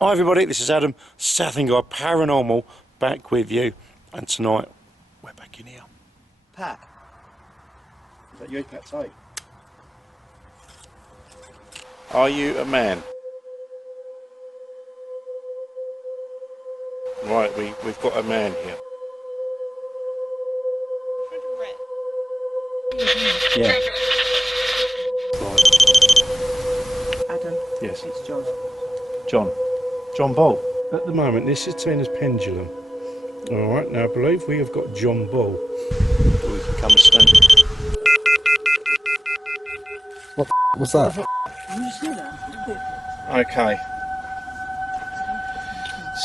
Hi everybody, this is Adam, Southend Guy Paranormal, back with you, and tonight we're back in here. Pat. Is that you, Pat Tay? Are you a man? Right, we've got a man here. Yeah. Right. Adam. Yes. It's John. John Ball. At the moment, this is Tina's pendulum. Alright, now I believe we have got John Ball. We can come and stand. What's that? Can you see that? Okay.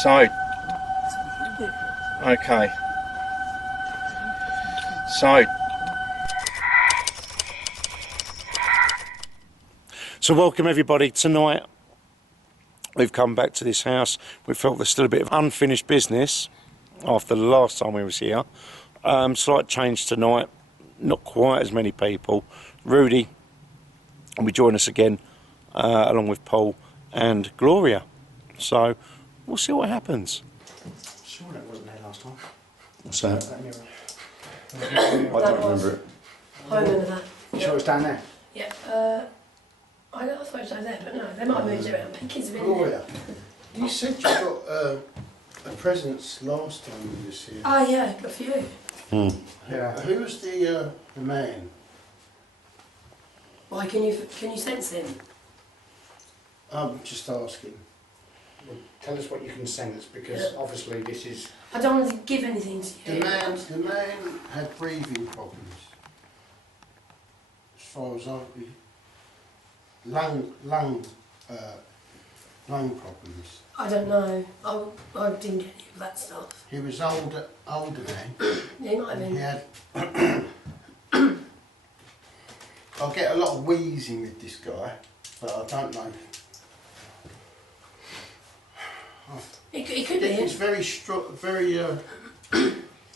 So. Okay. So welcome everybody. Tonight we've come back to this house. We felt there's still a bit of unfinished business after the last time we was here. Slight change tonight. Not quite as many people. Rudy will be joining us again, along with Paul and Gloria. So we'll see what happens. Sure, that wasn't there last time. What's that? That mirror. I don't remember it. I remember that. You sure it's down there? Yeah. I thought it was over there, but no, they might have moved it around. The kids have been there. Gloria, you said you got a presents last time you was here. Oh yeah, got a few. Yeah. Who was the man? Why can you sense him? I'm just asking. Well, tell us what you can sense, because obviously this is... I don't want to give anything to you. The man had breathing problems. As far as I lung problems. I don't know. I didn't get any of that stuff. He was older then. Yeah, he might have He been. had. I get a lot of wheezing with this guy, but I don't know. He could be. It's very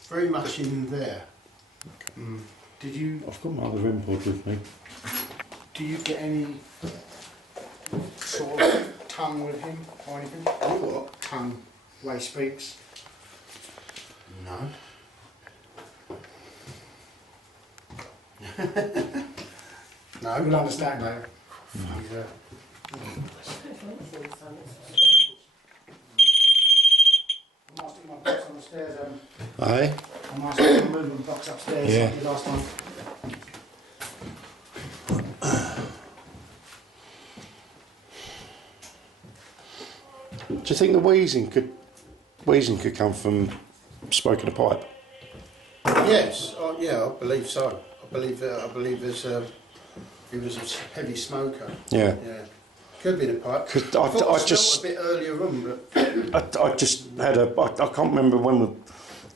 very much in there. Did you? I've got my other input with me. Do you get any sort of tongue with him or anything? What? Tongue, way he speaks? No. No. You'll understand though. I might stick my box on the stairs. Aye? I might stick my moving box upstairs Yeah. like the last time. Do you think the wheezing could come from smoking a pipe? Yes. Yeah, I believe so. I believe there's he was a heavy smoker. Yeah. Yeah. Could be the pipe. Because I I just smelt a bit earlier on, but I just had I can't remember when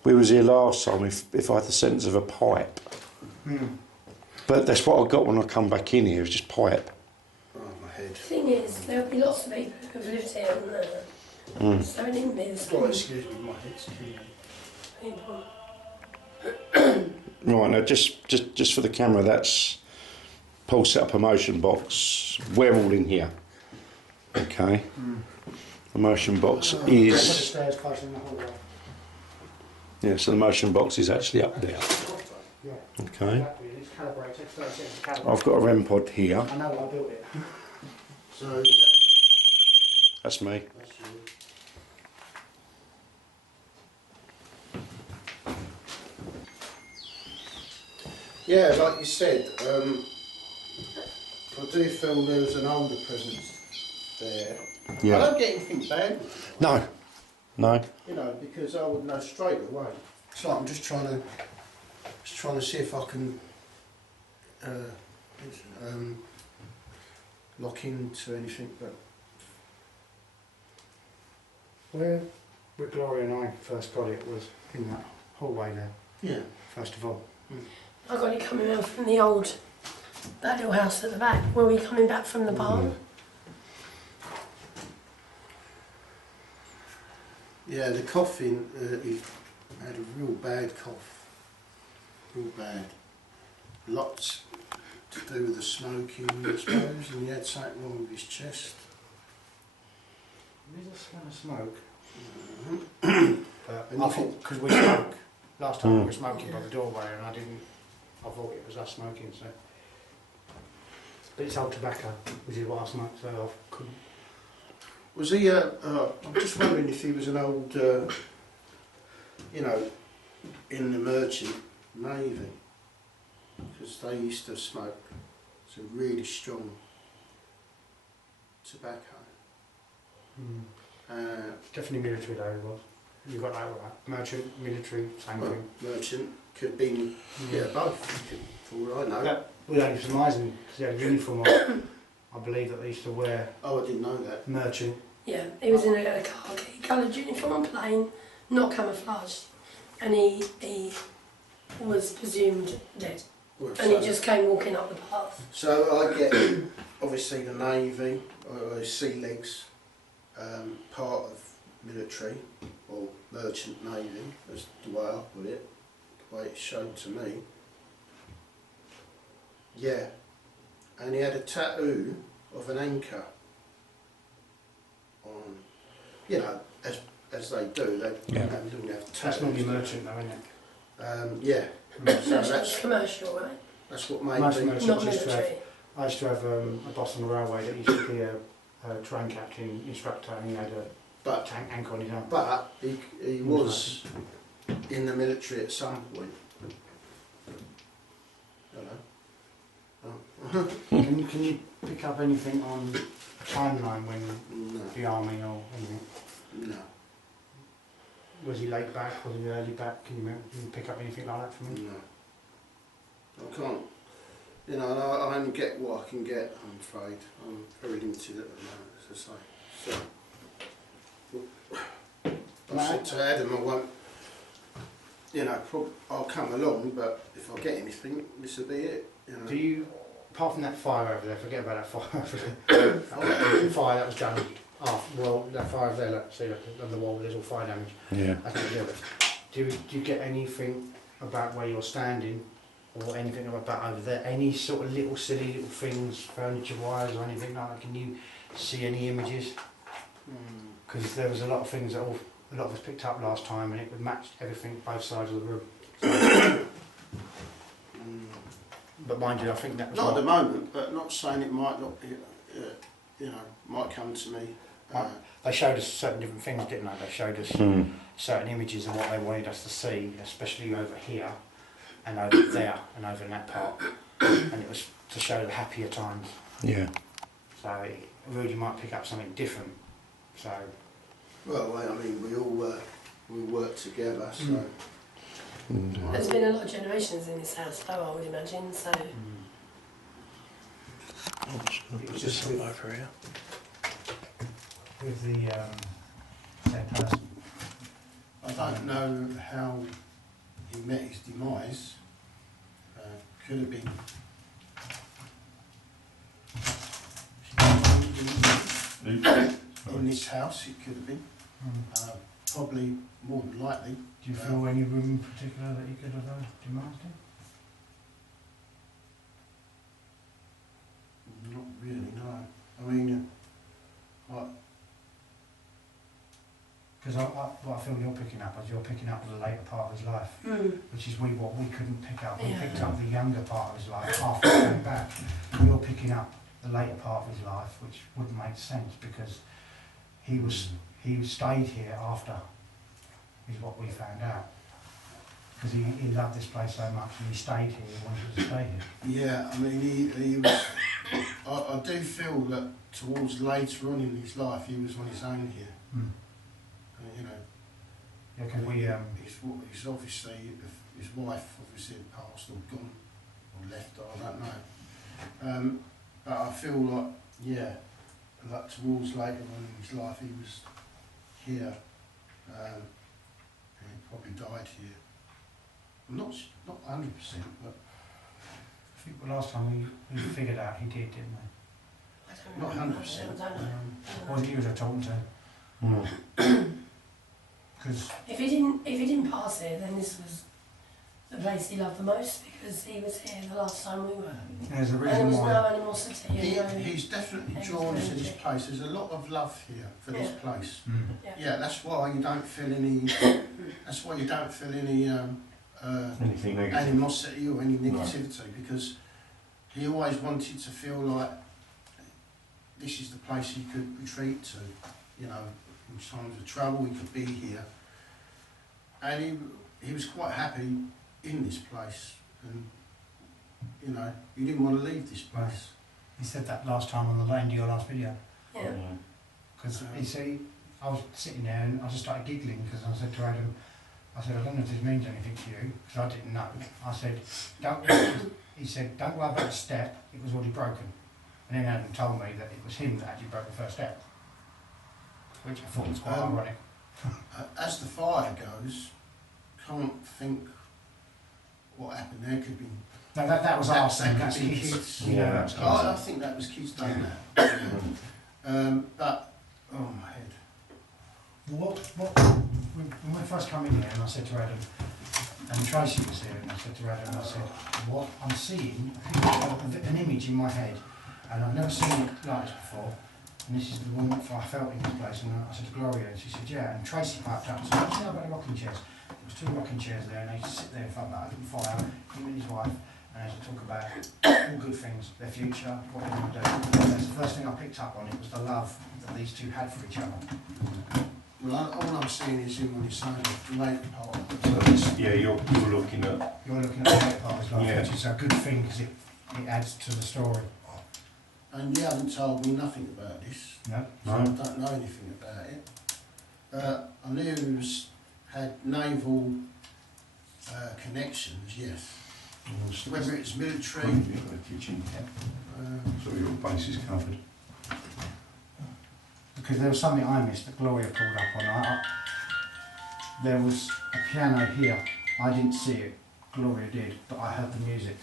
we was here last time if I had the sense of a pipe. But that's what I got when I come back in here. It was just pipe. oh, my head. The thing is, there'll be lots of people who've lived here and so it needn't be the Oh, same excuse me, my head's killing me. people. Right now, just for the camera, that's Paul set up a motion box. We're all in here. Okay. The motion box Put the is stairs facing the hallway. so the motion box is actually up there. Yeah. Okay. Exactly. It's calibrated. So it's calibrated. I've got a REM pod here. I know I built it. So That's me. that's you. Yeah, like you said, I do feel there was an older presence there. Yeah. I don't get anything bad, No. you know, because I would know straight away. It's like I'm just trying to see if I can lock into anything, but Where Gloria and I first got it was in that hallway there, yeah. first of all. I got it coming around from that little house at the back. Were we coming back from the barn? Yeah, the coughing, he had a real bad cough. Real bad. Lots to do with the smoking, I suppose, and he had something wrong with his chest. There's a smell of smoke. Mhm. But And I you thought, because we spoke last time, we were smoking by the doorway, and I thought it was us smoking, so. But it's old tobacco, which is what I smoke, so I couldn't. Was he, I'm just wondering if he was an old, you know, in the merchant navy, because they used to smoke some really strong tobacco. Definitely military though, it was. You got that right. Merchant, military, same Well, thing. merchant could be, yeah, both, for all I know. That, we only surmising, because they had a uniform on. I believe that they used to wear Oh, I didn't know that. merchant. Yeah, he was in a khaki coloured uniform, plain, not camouflaged, and he was presumed dead, Well, and he just came walking up the path. So I get, obviously, the navy, or sea legs, part of military, or merchant navy, as the way I put it, the way it's shown to me. Yeah, and he had a tattoo of an anchor on, you know, as they do, they Yeah. don't have tattoos. That's normally merchant though, isn't it? Yeah, so Merchant's commercial, right? that's what made Most me. merchants Not used to have. military. I used to have a boss on the railway that used to be a train captain, instructor, and he had a But tank anchor on his arm. But he was in the military at some point. Hello? Can you pick up anything on a timeline when No, the army or anything? no. Was he late back? Was he early back? Can you pick up anything like that from him? No. I can't. You know, I only get what I can get, I'm afraid. I'm very limited at the moment, as I say. So, I said to Adam, I won't, you know, I'll come along, but if I get anything, this will be it. You know. Do you, apart from that fire over there, forget about that fire over there. That fire that was done. Oh, well, that fire over there, look, see, look, on the wall, there's all fire damage. Yeah. I think the other. Do you get anything about where you're standing, or anything about over there? Any sort of little silly little things, furniture wise or anything like that? Can you see any images? Because there was a lot of things that a lot of us picked up last time, and it would match everything both sides of the room. But mind you, I think that was Not at the moment, but not saying it might not be, you know, might come to me. They showed us certain different things, didn't they? They showed us certain images of what they wanted us to see, especially over here and over there and over in that part. And it was to show the happier times. Yeah. So Rudy might pick up something different. So Well, I mean, we work together, so. There's been a lot of generations in this house, though, I would imagine. So I'm just going to put It's this just up with- over here. with the same person. I don't know how he met his demise. Could have been. In this house, it could have been. Probably more than likely. Do you feel any room in particular that you could have demised him? Not really, no. I mean, Because what I feel you're picking up is you're picking up the later part of his life, which is what we couldn't pick up. We Yeah. picked up the younger part of his life half the way back. You're picking up the later part of his life, which wouldn't make sense because he stayed here after, is what we found out. Because he loved this place so much and he stayed here, he wanted to stay here. yeah, I mean, he was. I do feel that towards later on in his life, he was on his own here. You know, Yeah, because we, he's obviously, his wife obviously had passed or gone or left, I don't know. But I feel like, yeah, like towards later on in his life, he was here. And he probably died here. I'm not 100%, but I think the last time we figured out he did, didn't we? I don't Not know. 100%. I don't know. Wasn't you were talking to? Because If he didn't pass here, then this was the place he loved the most because he was here the last time we were. There's a And there reason was no why. animosity. And no, He's definitely drawn us to this place. There's a lot of love here for this Yeah. place. Mm. Yeah, that's why you don't feel any. That's why you don't feel any Anything negative? animosity or any negativity, because he always wanted to feel like this is the place he could retreat to. You know, in times of trouble, he could be here, and he was quite happy in this place, and you know, he didn't want to leave this place. He said that last time on the end of your last video. yeah. Because you see, I was sitting there and I just started giggling because I said to Adam, I said, I don't know if this means anything to you, because I didn't know. I said, he said, don't worry about the step, it was already broken. And then Adam told me that it was him that actually broke the first step, which I thought was quite ironic. As the fire goes, can't think what happened there. Could be. No, that was That- arson, that that's could be kids. kids. Yeah, that's Oh, I think that was kids done that. But oh my head. When I first came in here and I said to Adam, and Tracy was here, and I said to Adam, I said, what I'm seeing, an image in my head, and I've never seen it like this before, and this is the warmth I felt in this place, and I said to Gloria, and she said, yeah, and Tracy piped up and said, what's about the rocking chairs? There was 2 rocking chairs there, and they used to sit there in front of that open fire, him and his wife, and as we talk about all good things, their future, what they're going to do. That's the first thing I picked up on, it was the love that these 2 had for each other. Well, all I'm seeing is him on his side of the lake part. So it's, yeah, you're looking at. You're looking at the late part as well, Yeah. which is a good thing because it adds to the story. And you haven't told me nothing about this. No? So I don't know anything about it. I knew he had naval connections, yes. Whether it's military, The kitchen, so your base is covered. Because there was something I missed that Gloria pulled up on. There was a piano here. I didn't see it. Gloria did, but I heard the music.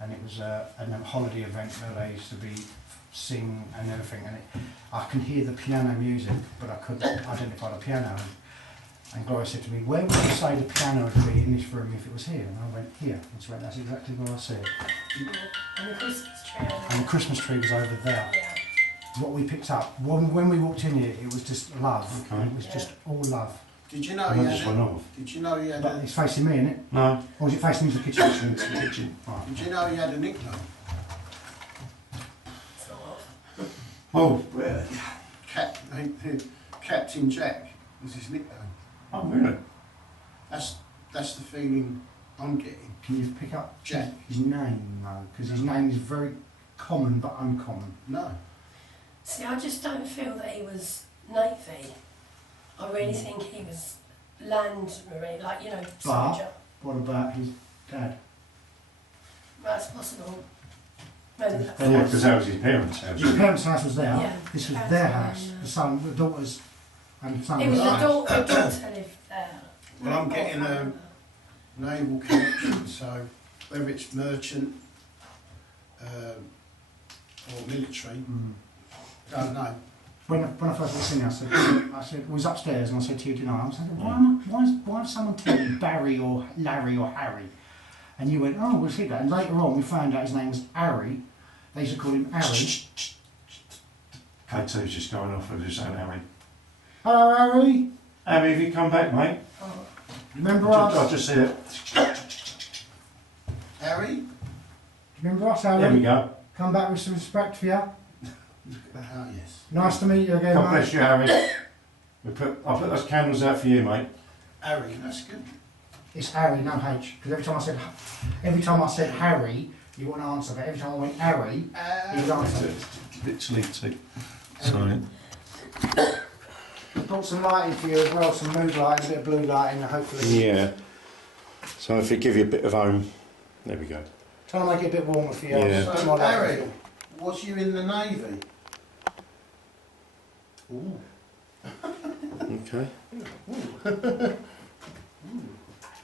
And it was a holiday event where they used to sing and everything. And I can hear the piano music, but I couldn't identify the piano. And Gloria said to me, where would you say the piano would be in this room if it was here? And I went, here. And she went, that's exactly where I see it. And the Christmas tree. And the Christmas tree was over there. Yeah. What we picked up, when we walked in here, it was just love. Okay. It was just all love. did you know And he I just had? went off. Did you know he had? But it's facing me, isn't it? No. Or was it facing into the kitchen? Into the kitchen. Right. Did you know he had a nickname? Sort of. Oh, Captain Jack was his nickname. oh really? That's the feeling I'm getting. Can you pick up Jack. his name, though? Because his name is very common but uncommon. No. See, I just don't feel that he was Navy. I really think he was land marine, like, you know, soldier. What about his dad? That's possible. Maybe that's Yeah, because that was his parents' house. His parents' house was there. Yeah. This was Parents' their house, house. yeah. The son, the daughters, and the son. It was the Right. daughter lived there. Well, I'm getting a naval connection, so whether it's merchant or military, Mm. don't know. When I first walked in, I said, we was upstairs, and I said to you tonight, I was like, why is someone telling me Barry or Larry or Harry? And you went, oh, we'll see that. And later on, we found out his name was Harry. They used to call him Harry. K2's just going off with his own Harry. Hello, Harry. Harry, have you come back, mate? Oh, Remember I us? just see it. Harry? Remember us, There we Harry? go. Come back with some respect for you. Oh yes. Nice to meet you again, God mate. bless you, Harry. I'll put those candles out for you, mate. Harry, that's good. It's Harry, no H. Because every time I said Harry, you wouldn't answer. But every time I went Harry, he would answer. Literally two. Sorry. Brought some lighting for you as well, some mood lighting, a bit of blue lighting, hopefully. Yeah. So if it give you a bit of home, there we go. Trying to make it a bit warmer for you. Yeah. a bit So more Harry, lighting. was you in the Navy? Ooh. Okay.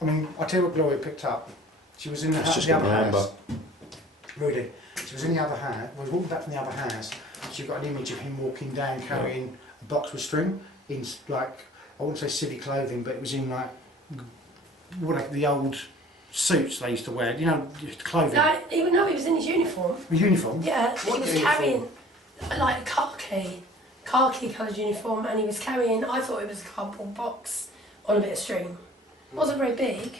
I mean, I'll tell you what Gloria picked up. She was in the, It's just the got other my hand house. up. Rudy. She was in the other house. We was walking back from the other house. She got an image of him walking down carrying a box with string in like, I wouldn't say civvy clothing, but it was in like the old suits they used to wear. You know, clothing. No, even though he was in his uniform. A uniform. Yeah, he What was uniform? carrying like a khaki coloured uniform, and he was carrying, I thought it was a cardboard box on a bit of string. It wasn't very big.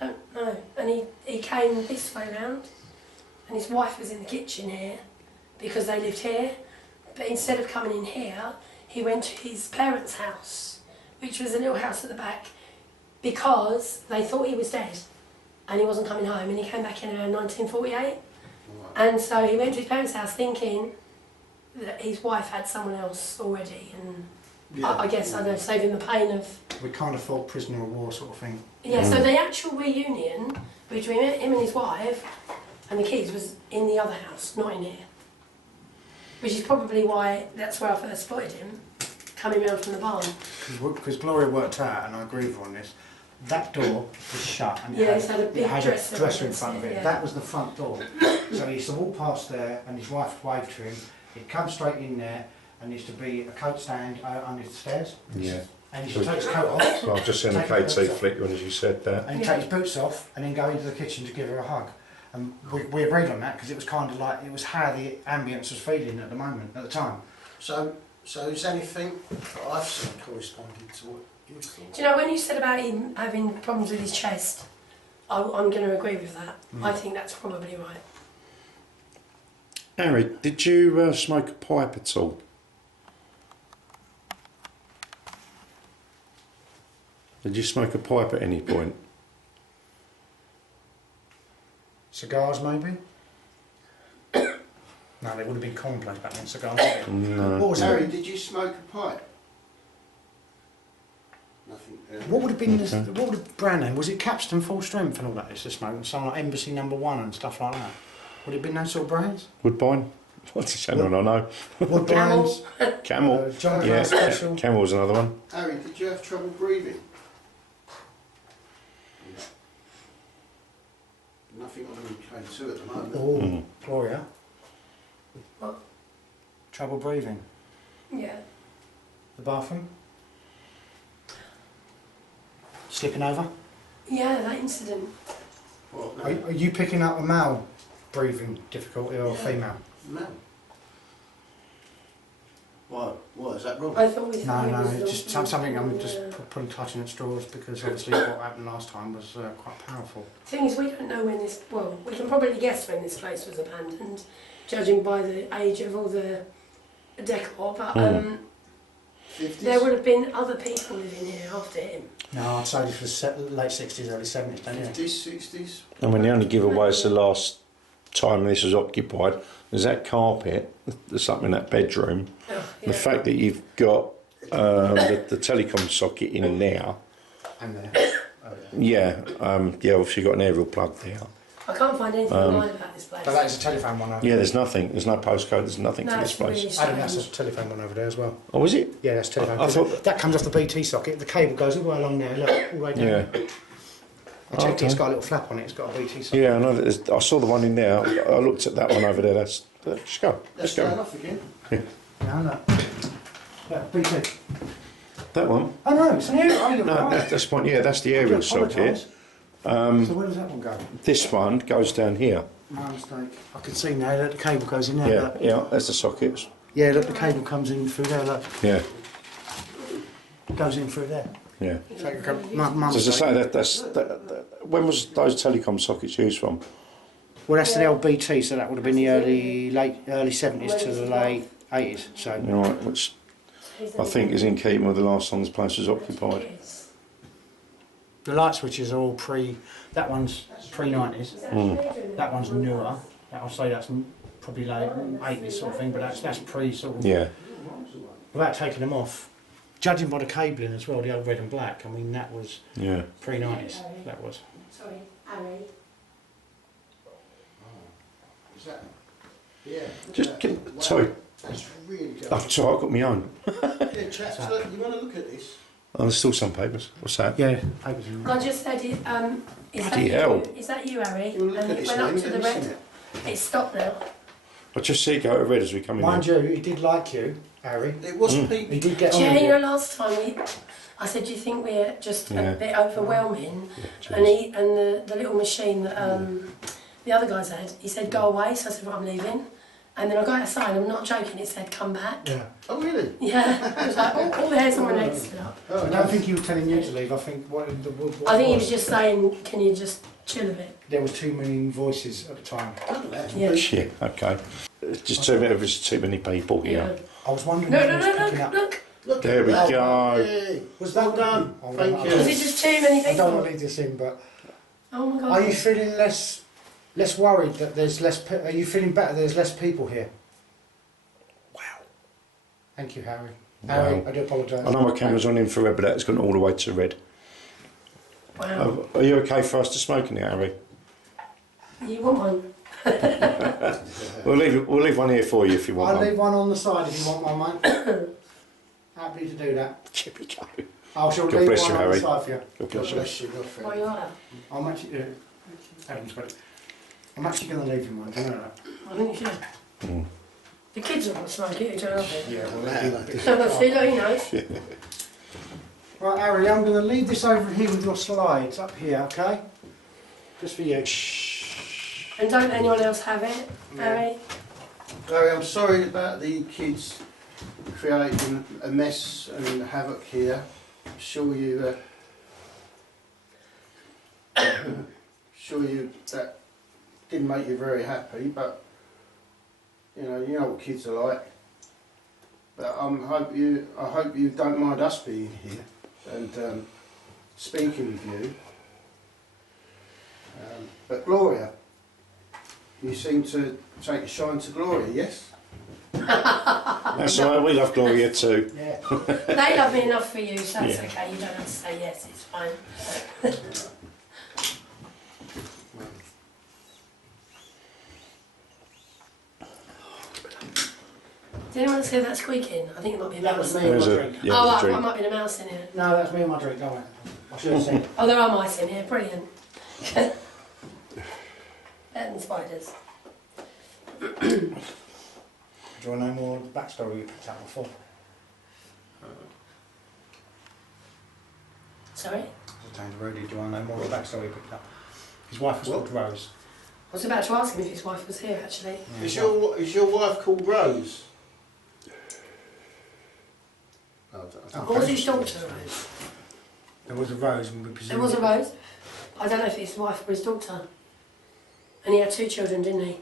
Don't know. And he came this way round, and his wife was in the kitchen here because they lived here. But instead of coming in here, he went to his parents' house, which was a little house at the back, because they thought he was dead and he wasn't coming home, and he came back in around 1948. And so he went to his parents' house thinking that his wife had someone else already, and I guess, I don't know, saving the pain of... We kind of thought prisoner of war sort of thing. Yeah, so the actual reunion between him and his wife and the kids was in the other house, not in here. Which is probably why, that's where I first spotted him, coming round from the barn. Because Gloria worked out, and I agree with her on this, that door was shut and Yeah, it it's had a big dresser in front of it. yeah. That was the front door. So he used to walk past there and his wife waved to him. He'd come straight in there, and there used to be a coat stand under the stairs. Yeah. And he used to take his coat off. Well, I've just seen the Take his KT boots off. flick when you said that. And he'd take his boots off and then go into the kitchen to give her a hug. And we agreed on that because it was kind of like, it was how the ambience was feeling at the moment, at the time. So is anything that I've seen corresponded to what you thought? Do you know, when you said about him having problems with his chest, I'm going to agree with that. I think that's probably right. Harry, did you smoke a pipe at all? Did you smoke a pipe at any point? Cigars, maybe? No, they would have been commonplace back then, cigars. No. What was Harry, that? did you smoke a pipe? Nothing. What would have been Okay. what would have brand name? Was it Capstan Full Strength and all that? It's to smoke, and something like Embassy No.1 and stuff like that. Would it have been those sort of brands? Woodbine? What's the other one I know? Woodbines, Camel. John Yeah, Player Special. Camel's another one. Harry, did you have trouble breathing? Nothing on the K2 at the moment. Oh, Gloria. What? Trouble breathing. Yeah. The bathroom. Slipping over. Yeah, that incident. What? No. Are you picking up a male breathing difficulty or a female? No. Why? What, is that wrong? I thought we No, thought it no, was it's just all- something I'm yeah. just putting clutching at straws because obviously what happened last time was quite powerful. Thing is, we don't know when this. Well, we can probably guess when this place was abandoned, judging by the age of all the decor. But 50s? there would have been other people living here after him. No, I'd say this was late 60s, early 70s, don't you? 50s, 60s? I mean, the only giveaway is the last time this was occupied. There's that carpet, there's something in that bedroom. Oh, yeah. The fact that you've got the telecom socket in there. And there. Oh, Yeah, yeah, obviously you've got an aerial plug there. I can't find anything online about this place. But that is a telephone one over Yeah, there. there's nothing. There's no postcode. There's nothing No, to this it's really place. Adam, that's a strange. telephone one over there as well. Oh, is it? Yeah, that's telephone. I thought that comes off the BT socket. The cable goes all the way along there, look, all the way down. Yeah. I checked it, it's Okay. got a little flap on it, it's got a BT socket. Yeah, I know. That I saw the one in there. I looked at that one over there. Just go. Let's Just turn go. off again. No, no. BT. That one. Oh no, it's an aerial. Oh, you're No, right. that's one. Yeah, that's the aerial socket. So where does that one go? This one goes down here. My mistake. I can see now that the cable goes in there. Yeah, Look. yeah. That's the sockets. Yeah, look, the cable comes in through there, look. Yeah, Goes in through there. yeah. So it go- my So as I mistake. say, when was those telecom sockets used from? Well, that's the old BT, so that would have been the early 70s to the late 80s. So You know, which I think is in keeping with the last time this place was occupied. the light switches are all that one's pre-90s, that one's newer. I'll say that's probably late 80s sort of thing, but that's pre sort of, Yeah. without taking them off. Judging by the cabling as well, the old red and black, I mean that was Yeah. pre-90s, that was. Sorry, Harry. Is that? Yeah. Just sorry. That's really good. Oh, sorry, I've got my own. Yeah, chaps, look, you want to look at this? Oh, there's still some papers. What's that? Yeah, papers in I just said, is Bloody hell. Is that you, Harry? You want to look And at it this went now? up to You're the missing red. it. It's stopped now. I just see it go to red as we come in. Mind here. you, he did like you, Harry. It was He people. did get on Yeah, with you know, you. last time I said, do you think we're just Yeah. a bit overwhelming? Yeah, And cheers. the little machine that the other guys had, he said, go away. So I said, well, I'm leaving. And then I got outside, I'm not joking, it said, come back. Yeah. Oh, really? Yeah, it was like, all the hairs on my neck stood up. Oh, I don't think he was telling you to leave. I think what I think he was just saying, can you just chill a bit? there was too many voices at the time. Yeah. Yeah, okay. It's just there's too many people here. Yeah. I was wondering No, if no, he was no, picking look, up. look. Look There at we that. go. Yay. Was Well that done. Oh, Thank no, you. Was it just too many I don't people? want to leave this in, but Oh my God. are you feeling less worried that there's less? Are you feeling better? There's less people here. Wow. Thank you, Harry. Wow. Harry, I do apologise. I know my camera's on infrared, but that's gone all the way to red. Wow. Are you okay for us to smoke in here, Harry? You want one? We'll leave one here for you if you want I'll one. leave one on the side if you want one, mate. Happy to do that. Here we go. I shall God leave bless one you, on Harry. the side for you. God God bless you. bless you, good Why friend. you are? I'm actually. Adam's got it. I'm actually going to leave him one. Do you know that? I think you should. Mm. The kids will smoke it, you don't have it. Yeah. Well, that'd be So that's it, he knows. Right, Harry. I'm going to leave this over here with your slides up here. Okay. Just for you. And don't anyone else have it, Harry? Larry, I'm sorry about the kids creating a mess and havoc here. I'm sure you, that didn't make you very happy, but you know what kids are like. But I hope you don't mind us being here and speaking with you. But Gloria, you seem to take a shine to Gloria, yes? That's all right, we love Gloria too. Yeah. They love me enough for you, so that's Yeah. okay. You don't have to say yes, it's fine. Did anyone see that squeaking? I think it might be a That mouse. was me. There's a, drink. yeah, Oh, there's a I drink. might be a mouse in here. No, that's me and my drink. Don't worry. I should have seen it. Oh, there are mice in here. Brilliant. Better than spiders. Do you want to know more of the backstory you picked up before? Sorry? I was saying to Rudy, do you want to know more of the backstory you picked up? His wife was called Rose. I was about to ask him if his wife was here, actually. Yeah, Is your wife called Rose? Oh, I don't- What was his daughter, Rose? There was a Rose and we presume... There was a Rose. I don't know if it's his wife or his daughter. And he had 2 children, didn't he?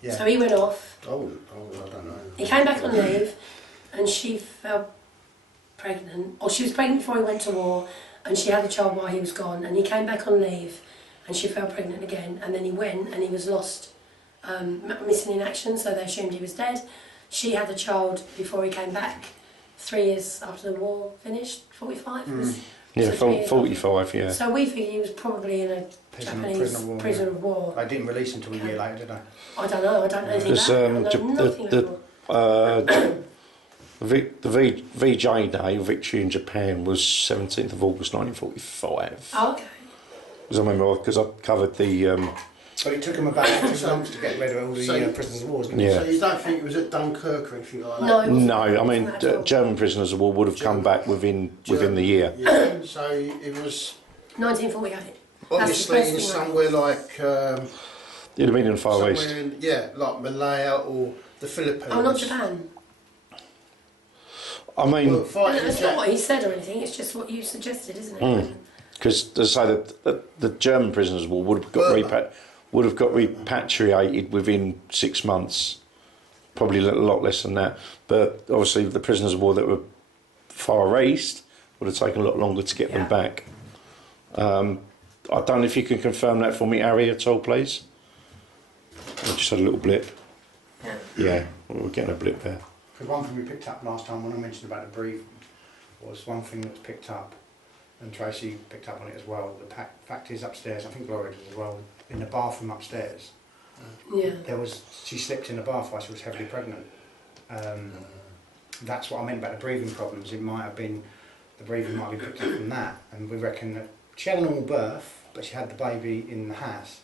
Yeah. So he went off. Oh, I don't know. He came back on leave, and she fell pregnant. Or she was pregnant before he went to war, and she had a child while he was gone. And he came back on leave, and she fell pregnant again. And then he went, and he was lost, missing in action. So they assumed he was dead. She had a child before he came back. 3 years after the war finished, 45. Yeah, So 3 years 45, yeah. So we figured he was probably in a Japanese prisoner of war. They didn't release him until a year later, did they? I don't know. I don't know anything There's, about it. I know nothing the VJ Day, Victory in Japan, was 17th of August 1945. Oh, okay. Because I remember, because I covered the, But it took him about 2 months to get rid of all the So- prisoners of war, didn't it? yeah. So you don't think it was at Dunkirk or anything like that? No, it wasn't. No, I mean, Wasn't at all. German prisoners of war would have come back within the year. Yeah, so it was 1948. obviously That's the in first thing, somewhere like It'd have been in the Far somewhere East. in, like Malaya or the Philippines. Oh, not Japan. I mean, Well, fighting That's not Jap- what he said or anything. It's just what you suggested, isn't it? Mm. because they say that the German prisoners of war would have got repatriated within 6 months, probably a lot less than that. But obviously, the prisoners of war that were Far East would have taken a lot longer to get them back. I don't know if you can confirm that for me, Harry, at all, please. I just had a little blip. Yeah. Yeah, we're getting a blip there. Because one thing we picked up last time when I mentioned about the brief was one thing that was picked up, and Tracy picked up on it as well. The fact is upstairs, I think Gloria did as well, in the bathroom upstairs, Yeah. she slipped in the bath while she was heavily pregnant. That's what I meant about the breathing problems. It might have been, the breathing might have been picked up from that, and we reckon that she had a normal birth, but she had the baby in the house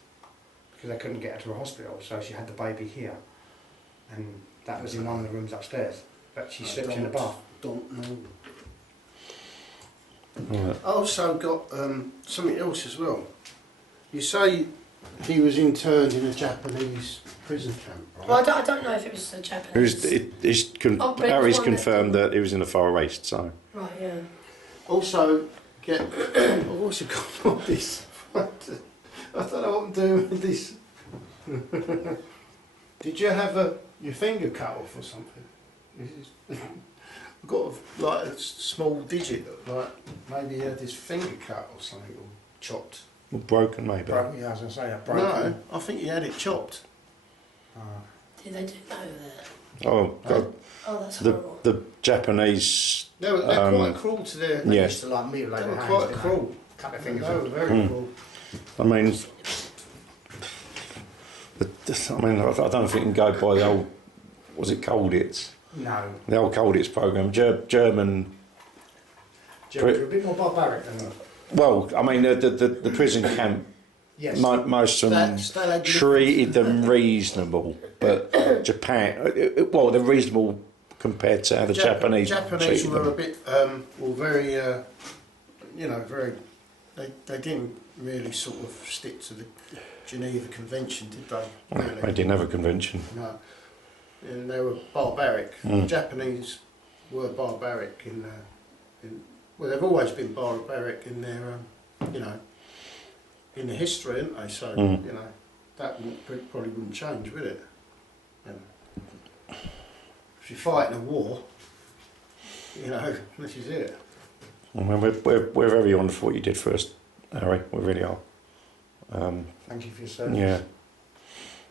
because they couldn't get her to a hospital, so she had the baby here. and that was in one of the rooms upstairs. But she I slept in the bath. Don't know. Right. I also got something else as well. You say he was interned in a Japanese prison camp, right? Well, I don't know if it was a Japanese. Oh, but it was Harry's one confirmed that he was in the Far East, so. Right, yeah. Also, I've also got all this. I don't know what I'm doing with this. Did you have your finger cut off or something? I've got like a small digit, like maybe he had his finger cut or something, or chopped. Or broken, maybe. Broken, yeah, I was going to say that. Broken. No, I think he had it chopped. Did they do that over there? Oh, God. Oh, that's The, horrible. the Japanese. They're quite cruel to their. They Yeah. used to like mutilate They their were hands. quite didn't cruel. they? Cut their fingers They were off. very cruel. I mean, I don't know if it can go by the old. Was it Colditz? No. The old Colditz program, German. Germans were a bit more barbaric than that. Well, I mean, the prison camp. Yes. Most of them Stalag- treated them reasonable, but Japan, well, they're reasonable compared to how the Japanese Japanese treated were a them. bit, well, very, very. They didn't really sort of stick to the Geneva Convention, did they? Really? They didn't have a convention. No. And they were barbaric. Mm. The Japanese were barbaric well, they've always been barbaric in their, in the history, haven't they? So, Mm. that probably wouldn't change, would it? If you fight in a war, this is it. I mean, we're very honoured for what you did for us, Harry. We really are. Thank you for your service. Yeah,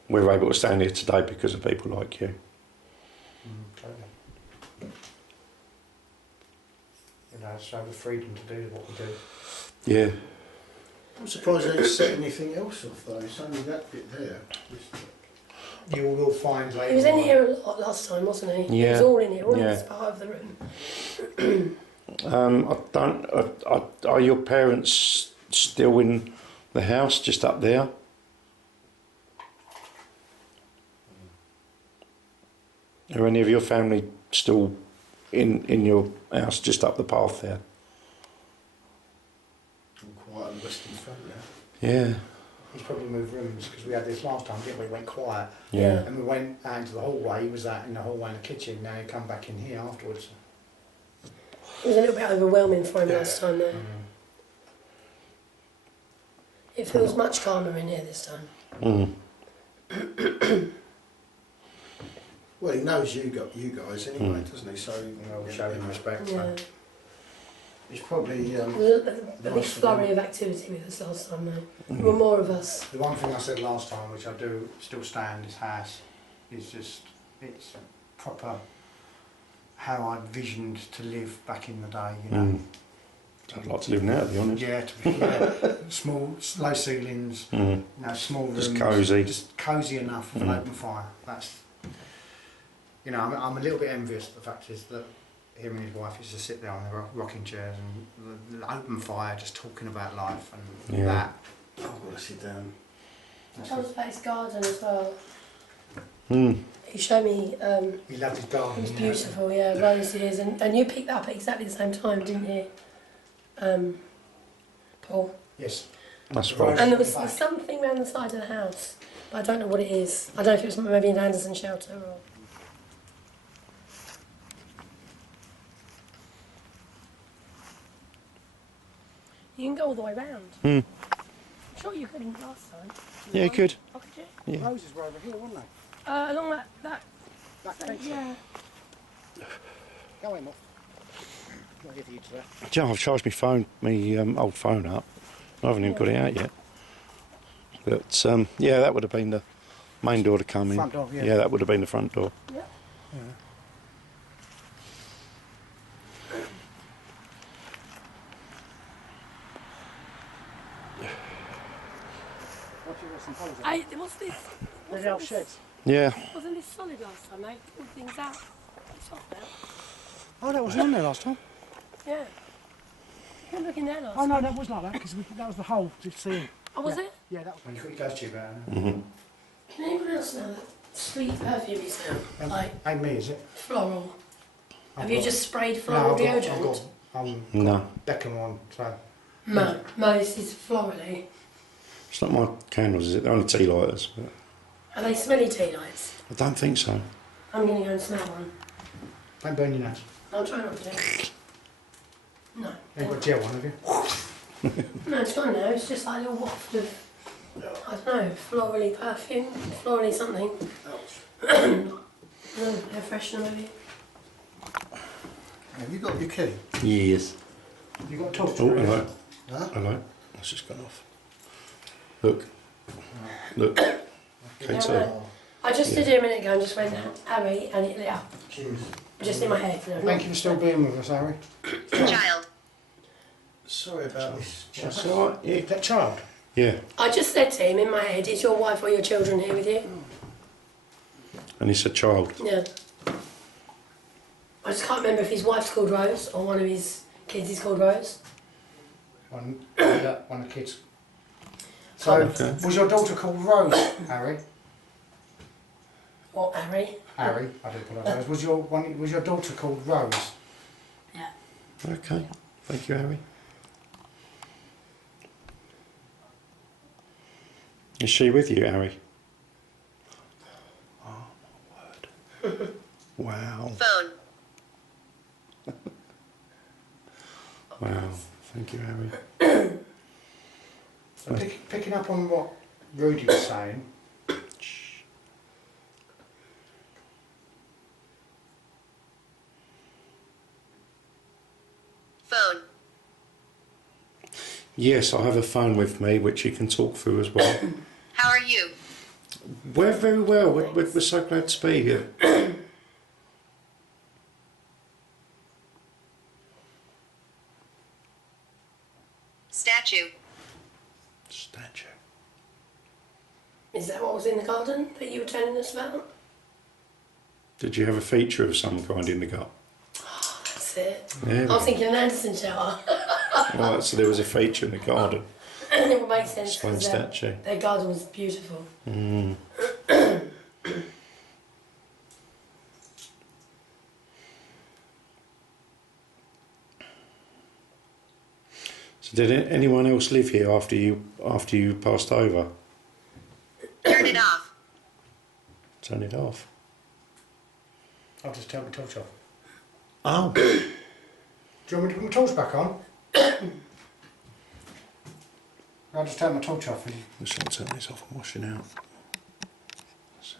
we're able to stand here today because of people like you. Totally. So the freedom to do what we do. Yeah. I'm surprised they didn't set anything else off though. It's only that bit there. You will find later. He was in on- here a lot last time, wasn't he? He Yeah. was all in here, all in Yeah. this part of the room. I don't. Are your parents still in the house just up there? Are any of your family still in your house just up the path there? I'm quite on the western front now. Yeah. He's probably moved rooms because we had this last time, didn't we? It went quiet. Yeah. And we went out into the hallway. He was out in the hallway in the kitchen. Now he come back in here afterwards. It was a little bit overwhelming for him last time, though. It feels much calmer in here this time. Mm. Well, he knows you guys anyway, doesn't he? So We'll show him respect. Yeah. He's probably. There was a big flurry of activity with us last time, though. There were more of us. The one thing I said last time, which I do still stand, this house is just, it's proper how I visioned to live back in the day, Mm. I'd like to live now, to be honest. Yeah, small, low ceilings, Mm. small rooms. Just cosy. Just cosy enough with an open fire. That's, I'm a little bit envious. The fact is that him and his wife used to sit there on the rocking chairs and the open fire, just talking about life and Yeah. that. I've got to sit down. He told us about his garden as well. Mm. He showed me, He loved his garden. it was yeah. beautiful, yeah, roses. And you picked that up at exactly the same time, didn't you? Paul? Yes. That's right. And there was something around the side of the house, but I don't know what it is. I don't know if it was maybe an Anderson shelter or... You can go all the way round. Mm. I'm sure you couldn't last time. Yeah, you could. Oh, could you? Yeah. Roses were over here, weren't they? Along that Back fence. yeah. Go in, Moff. Not here for you today. Joe, I've charged my old phone up. I haven't even got it out yet. But yeah, that would have been the main door to come in. Front door, yeah. Yeah, that would have been the front door. Yeah. Hey, what's this? There's our sheds. Yeah. Wasn't this solid last time, mate? Pulled things out. It's off now. Oh, that wasn't on there last time. Yeah. You were looking there last Oh time. no, that was like that because that was the hole to see. Oh, was it? Yeah, that was when you put your ghost tube out. Mm-hmm. Can anyone else know that sweet perfume you smell? Like Ain't me, is it? floral. I've Have you got- just sprayed No, floral I've got, deodorant? No. Beckham on, so. No, this is florally. It's not my candles, is it? They're only tea lighters. But Are they smelly tea lights? I don't think so. I'm going to go and smell one. Don't burn your nose. I'll try not to. No. You ain't got gel on, have you? No, it's gone now. It's just like a little waft of, I don't know, florally perfume, florally something. No, air freshener maybe. Have you got your key? Yes. You got a torch? Oh, hello. Huh? Hello. That's just gone off. Look. Look. Okay, so. Yeah, I just stood here a minute ago and just went, Harry, and it lit up. Cheers. Just in my head. You know. Thank you for still being with us, Harry. Child. Sorry about this. That's all right. Yeah. That child? Yeah. I just said to him in my head, is your wife or your children here with you? And he's a child. Yeah. I just can't remember if his wife's called Rose or one of his kids is called Rose. One of the kids. So, Okay. was your daughter called Rose, Harry? Or Harry. Harry, I didn't put that Rose. Was your daughter called Rose? Yeah. Okay. Thank you, Harry. Is she with you, Harry? Oh, my word. Wow. Phone. Wow. Thank you, Harry. So picking up on what Rudy was saying, Phone. Yes, I have a phone with me which you can talk through as well. How are you? We're very well. We're so glad to be here. Statue. Statue. Is that what was in the garden that you were telling us about? Did you have a feature of some kind in the gut? That's it. Yeah. I was thinking an Anderson shower. Right, so there was a feature in the garden. And it would make sense Stone because statue. their garden was beautiful. Mm. So did anyone else live here after you passed over? Turn it off. Turn it off. I'll just turn my torch off. Oh. Do you want me to put my torch back on? I'll just turn my torch off. Let's turn this off and wash it out. That's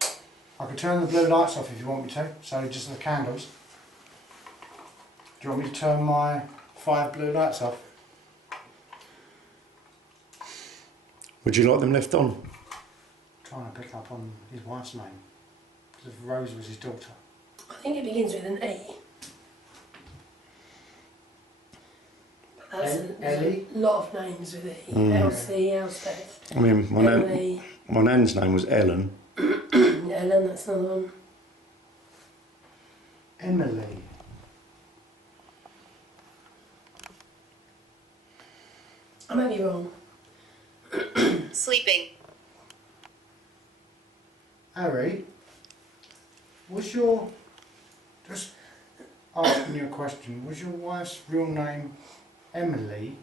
it. I can turn the blue lights off if you want me to, so just the candles. Do you want me to turn my 5 blue lights off? Would you like them left on? Trying to pick up on his wife's name. Because if Rose was his daughter. I think it begins with an E. That's Ellie? a lot of names with E. Mm. Elsie, Elspeth, I mean, Emily, my nan's name was Ellen. Ellen, that's another one. Emily. I may be wrong. Sleeping. Harry, was your... Just asking you a question. Was your wife's real name Emily,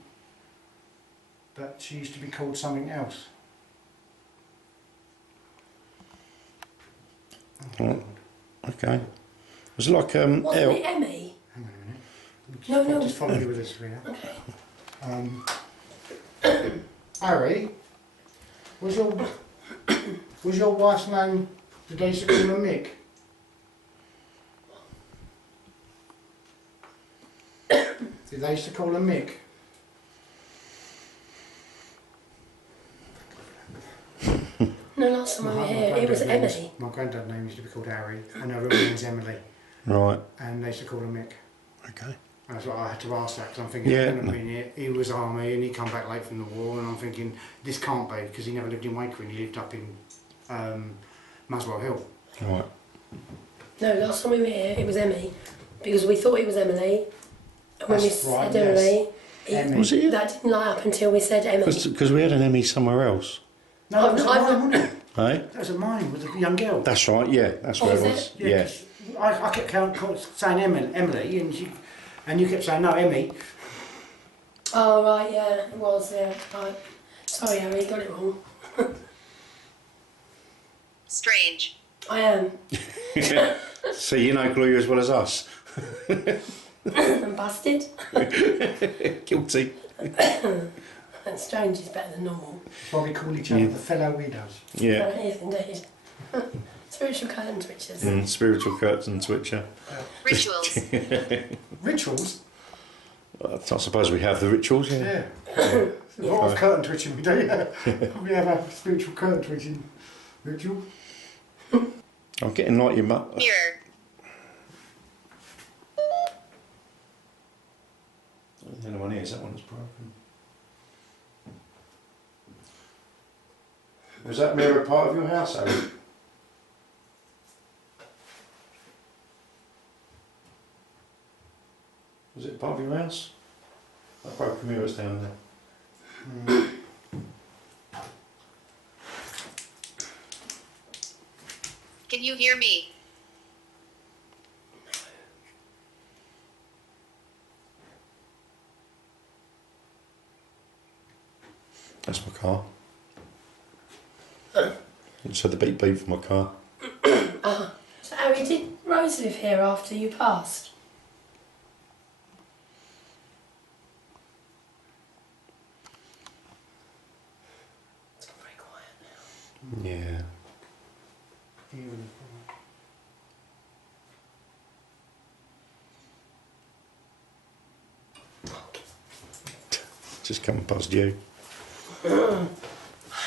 but she used to be called something else? Oh, okay. Was it like Wasn't El? it Emmy? Hang on a minute. No, no. Just follow me with this here. Okay. Harry, was your wife's name, did they used to call her Mick? Did they used to call her Mick? No, last time I was here, it was Emily. My granddad's name used to be called Harry, and her real name's Emily, Right. and they used to call her Mick. Okay. And that's what I had to ask that, because I'm thinking, Yeah. he couldn't have been here. He was army, and he come back late from the war, and I'm thinking, this can't be, because he never lived in Wakering, he lived up in Muswell Hill. Right. No, last time we were here, it was Emmy. Because we thought it was Emily. And when That's we right, said Emily, Emmy. Was it? That didn't light up until we said Emmy. Because we had an Emmy somewhere else. No, that was at I've mine, wasn't it? Hey? That was at mine with the young girl. That's right, yeah, that's Oh, where is it it? was. Yeah, Yeah. 'cause I kept saying Emily, and you kept saying no, Emmy. Oh, right, yeah, it was, yeah. Right. Sorry, Harry, got it wrong. Strange. I am. So you know Gloria as well as us. I'm busted. Guilty. And strange is better than normal. Why we call each other the fellow widows. Yeah. It is indeed. Spiritual curtain twitchers. Spiritual curtain twitcher. Rituals. Rituals? I suppose we have the rituals, yeah. Yeah. What of curtain twitching we do? We have a spiritual curtain twitching ritual. I'm getting like your mum. Mirror. The only one is that one's broken. Was that mirror part of your house, Harry? Was it part of your house? That broken mirror's down there. Can you hear me? That's my car. Just had the beep beep for my car. So, Harry, did Rose live here after you passed? It's gone very quiet now. Yeah. Just come past you. I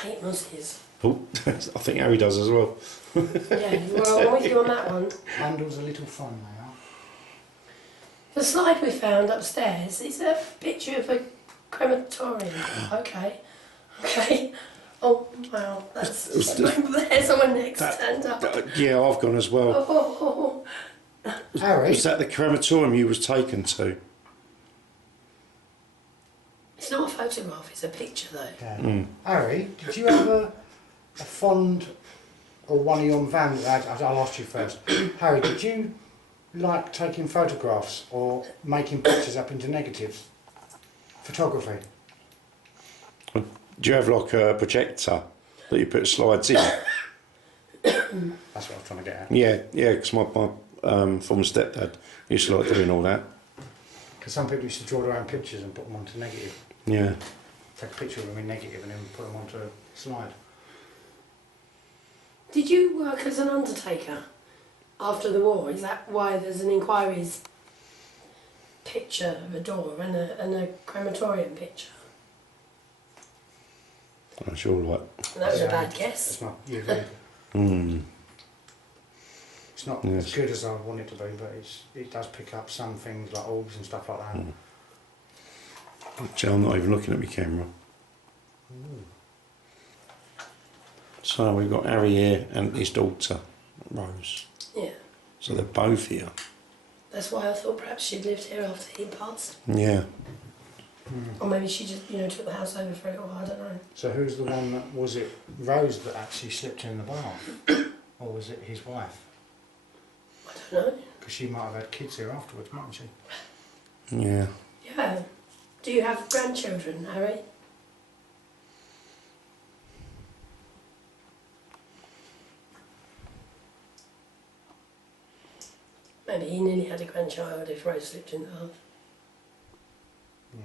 hate muzzies. Oh, I think Harry does as well. Yeah, well, I'm with you on that one. Handles a little fun, they are. The slide we found upstairs is a picture of a crematorium. Okay. Okay. Oh, wow. That's... There's someone next stand up. Yeah, I've gone as well. Oh, Harry? Was that the crematorium you was taken to? it's not a photograph, it's a picture though. Yeah. Harry, did you have a fond or one of your van? I'll ask you first. Harry, did you like taking photographs or making pictures up into negatives? Photography. Do you have like a projector that you put slides in? That's what I was trying to get at. Yeah, because my former stepdad used to like doing all that. Because some people used to draw their own pictures and put them onto negative. Yeah. Take a picture of them in negative and then put them onto a slide. Did you work as an undertaker after the war? Is that why there's an inquiries picture of a door and a crematorium picture? I'm sure like. And that was a Yeah, bad guess. It's not, you agree. It's not as Yes. good as I want it to be, but it does pick up some things like orbs and stuff like that. Actually, I'm not even looking at my camera. So we've got Harry here and his daughter, Rose. Yeah. So they're both here. That's why I thought perhaps she'd lived here after he passed. Yeah. Or maybe she just, took the house over for a little while, I don't know. So who's the one that, was it Rose that actually slipped in the bath? Or was it his wife? I don't know. Because she might have had kids here afterwards, mightn't she? Yeah. Yeah. Do you have grandchildren, Harry? Maybe he nearly had a grandchild if Rose slipped in the bath. Yeah.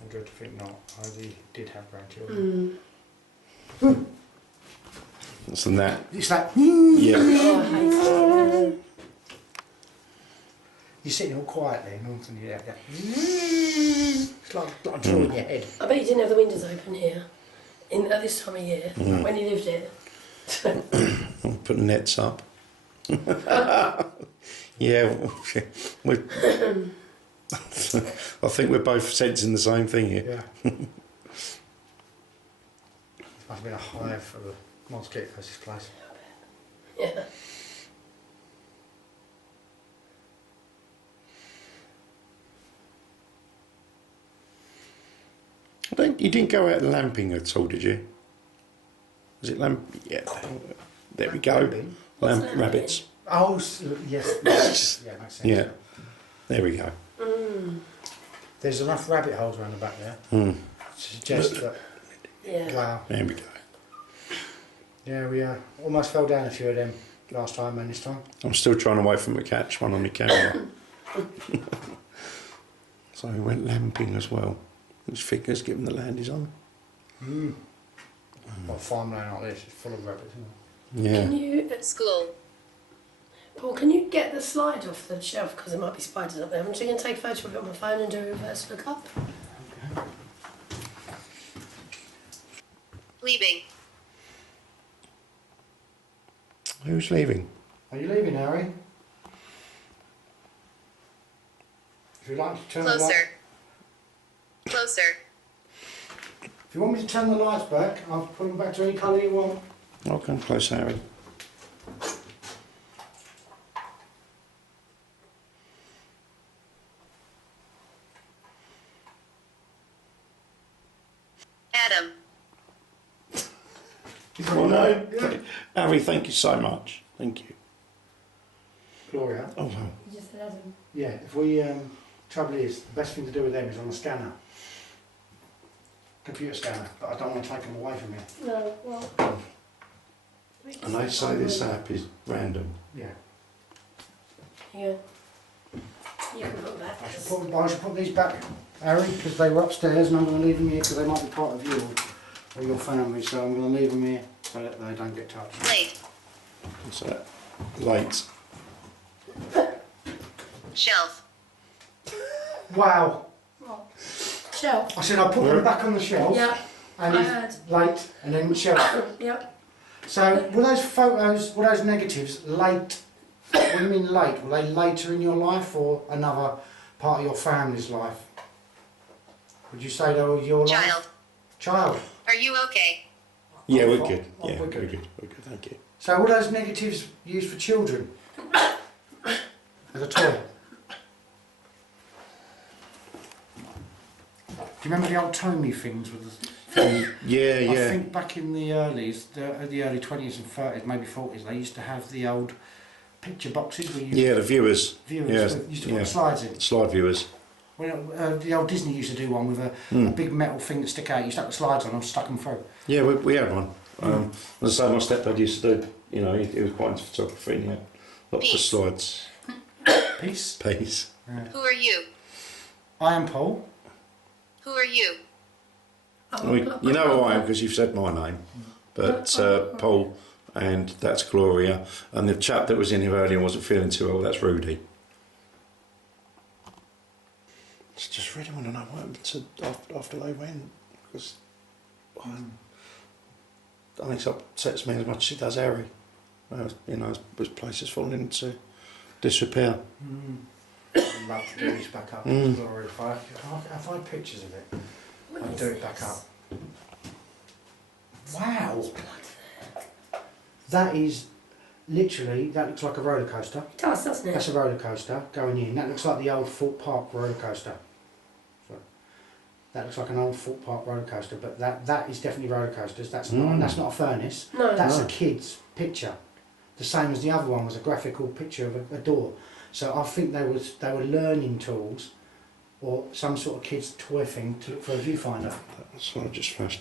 I'm good to think not. He did have grandchildren. That's than that. It's like, Yeah. Oh, I hate it. you're sitting all quietly and all of a sudden you hear that. It's like a drill in your head. I bet you didn't have the windows open here at this time of year when you lived here. I'll put the nets up. Yeah. We I think we're both sensing the same thing here. Yeah. Must have been a hive for the mosquitoes, this place. Yeah. You didn't go out lamping at all, did you? Was it lamp? Yeah. There we go. Lamping? Lamp What's rabbits. Oh, yes. Yeah, makes sense. Yeah. There we go. There's enough rabbit holes around the back there Mm. to suggest that. Yeah. Wow. There we go. Yeah, we almost fell down a few of them last time and this time. I'm still trying to wait for him to catch one on the camera. So we went lamping as well. His figures, given the land he's on. Well, farmland like this is full of rabbits, isn't it? Yeah. Can you, School. Paul, can you get the slide off the shelf because there might be spiders up there? I'm just going to take a photo of it on my phone and do a reverse look up. Leaving. Who's leaving? Are you leaving, Harry? If you'd like to turn the light, Closer. Closer. if you want me to turn the lights back, I'll put them back to any colour you want. I'll come close, Harry. Adam. Oh no. Harry, thank you so much. Thank you. Gloria. Oh wow. You just said Adam. Yeah, if we, trouble is, the best thing to do with them is on a scanner. Computer scanner, but I don't want to take them away from you. No, well. And they say this app is random. Yeah. Yeah. You can put that. I should put these back, Harry, because they were upstairs and I'm going to leave them here because they might be part of you or your family, so I'm going to leave them here so that they don't get touched. Late. What's that? Late. Shelf. Wow. Shelf. I said I'll put them back on the shelf. Yeah. And I it's heard. late and then shelf. Yep. So were those photos, were those negatives late? What do you mean late? Were they later in your life or another part of your family's life? Would you say they were your Child. life? Child. Are you okay? Yeah, we're fine. good. Oh, Yeah, we're we're good. good. We're good. Thank you. So were those negatives used for children? As a toy? Do you remember the old Tommy things with the Yeah, I yeah. think back in the the early 20s and 30s, maybe 40s, they used to have the old picture boxes where you Yeah, the viewers. viewers Yeah, used to put yeah. the slides in. Slide viewers. Well, the old Disney used to do one with a big metal thing that stick out. You stuck the slides on and stuck them through. Yeah, we had one. As I say, my stepdad used to do, you know, he was quite into photography and he had lots of Peace. slides. Peace. Peace. Who are you? I am Paul. Who are you? You know who I am because you've said my name. But Paul, and that's Gloria. And the chap that was in here earlier wasn't feeling too well, that's Rudy. Just really want to know what happened to after they went. Because I think it upsets me as much as it does Harry. You know, his place has fallen into disrepair. I'd love to do this back up. Gloria, if I had pictures of it, I'd do it back up. Wow. That is literally, that looks like a roller coaster. It does, doesn't That's it? a roller coaster going in. That looks like the old Fort Park roller coaster. So, that looks like an old Fort Park roller coaster, but that is definitely roller coasters. That's not a furnace. No. That's No. a kid's picture. The same as the other one was a graphical picture of a door. So I think they were learning tools or some sort of kid's toy thing to look for a viewfinder. That's what I just flashed.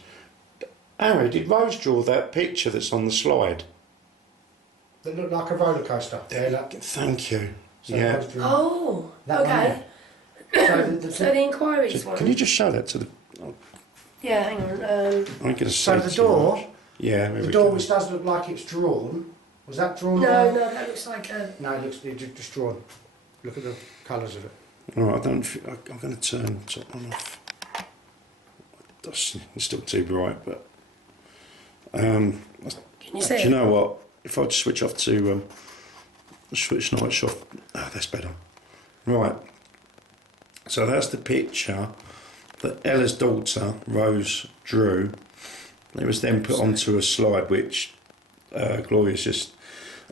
Harry, did Rose draw that picture that's on the slide? That looked like a roller coaster. Yeah, look. Thank you. So Yeah. Rose drew Oh, that one okay. there. So the So the inquiries one. Can you just show that to the... Yeah, hang on. I'm going to So say the too door- much. Yeah, there the we door, go. which does look like it's drawn, was that drawn? No, on? no, that looks like a. No, it looks just drawn. Look at the colours of it. All right, I'm going to turn top one off. It's still too bright, but... Can you see do it? you know what? If I just switch off to... switch nights off... Oh, that's better. Right. So that's the picture that Ella's daughter, Rose, drew. It was then put onto a slide which Gloria's just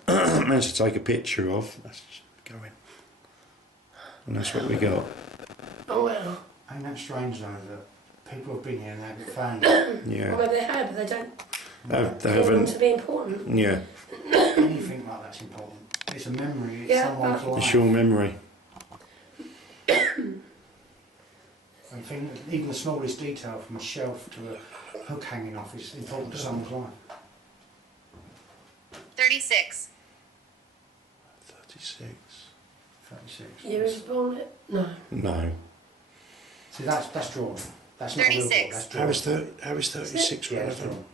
managed to take a picture of. Let's just go in. And that's what we got. Oh well. Ain't that strange though that people have been here and they haven't found it. Yeah. Or maybe they have, but they don't They want them haven't. to be important. Yeah. Anything like that's important. It's a memory, it's Yeah, someone's but- life. It's your memory. And even the smallest detail from a shelf to a hook hanging off is important to someone's life. 36. 36. 36. You was born it? No. No. See, that's drawn. That's not a real 36. draw, that's drawn. How is 36 Yeah, that's relevant? drawn.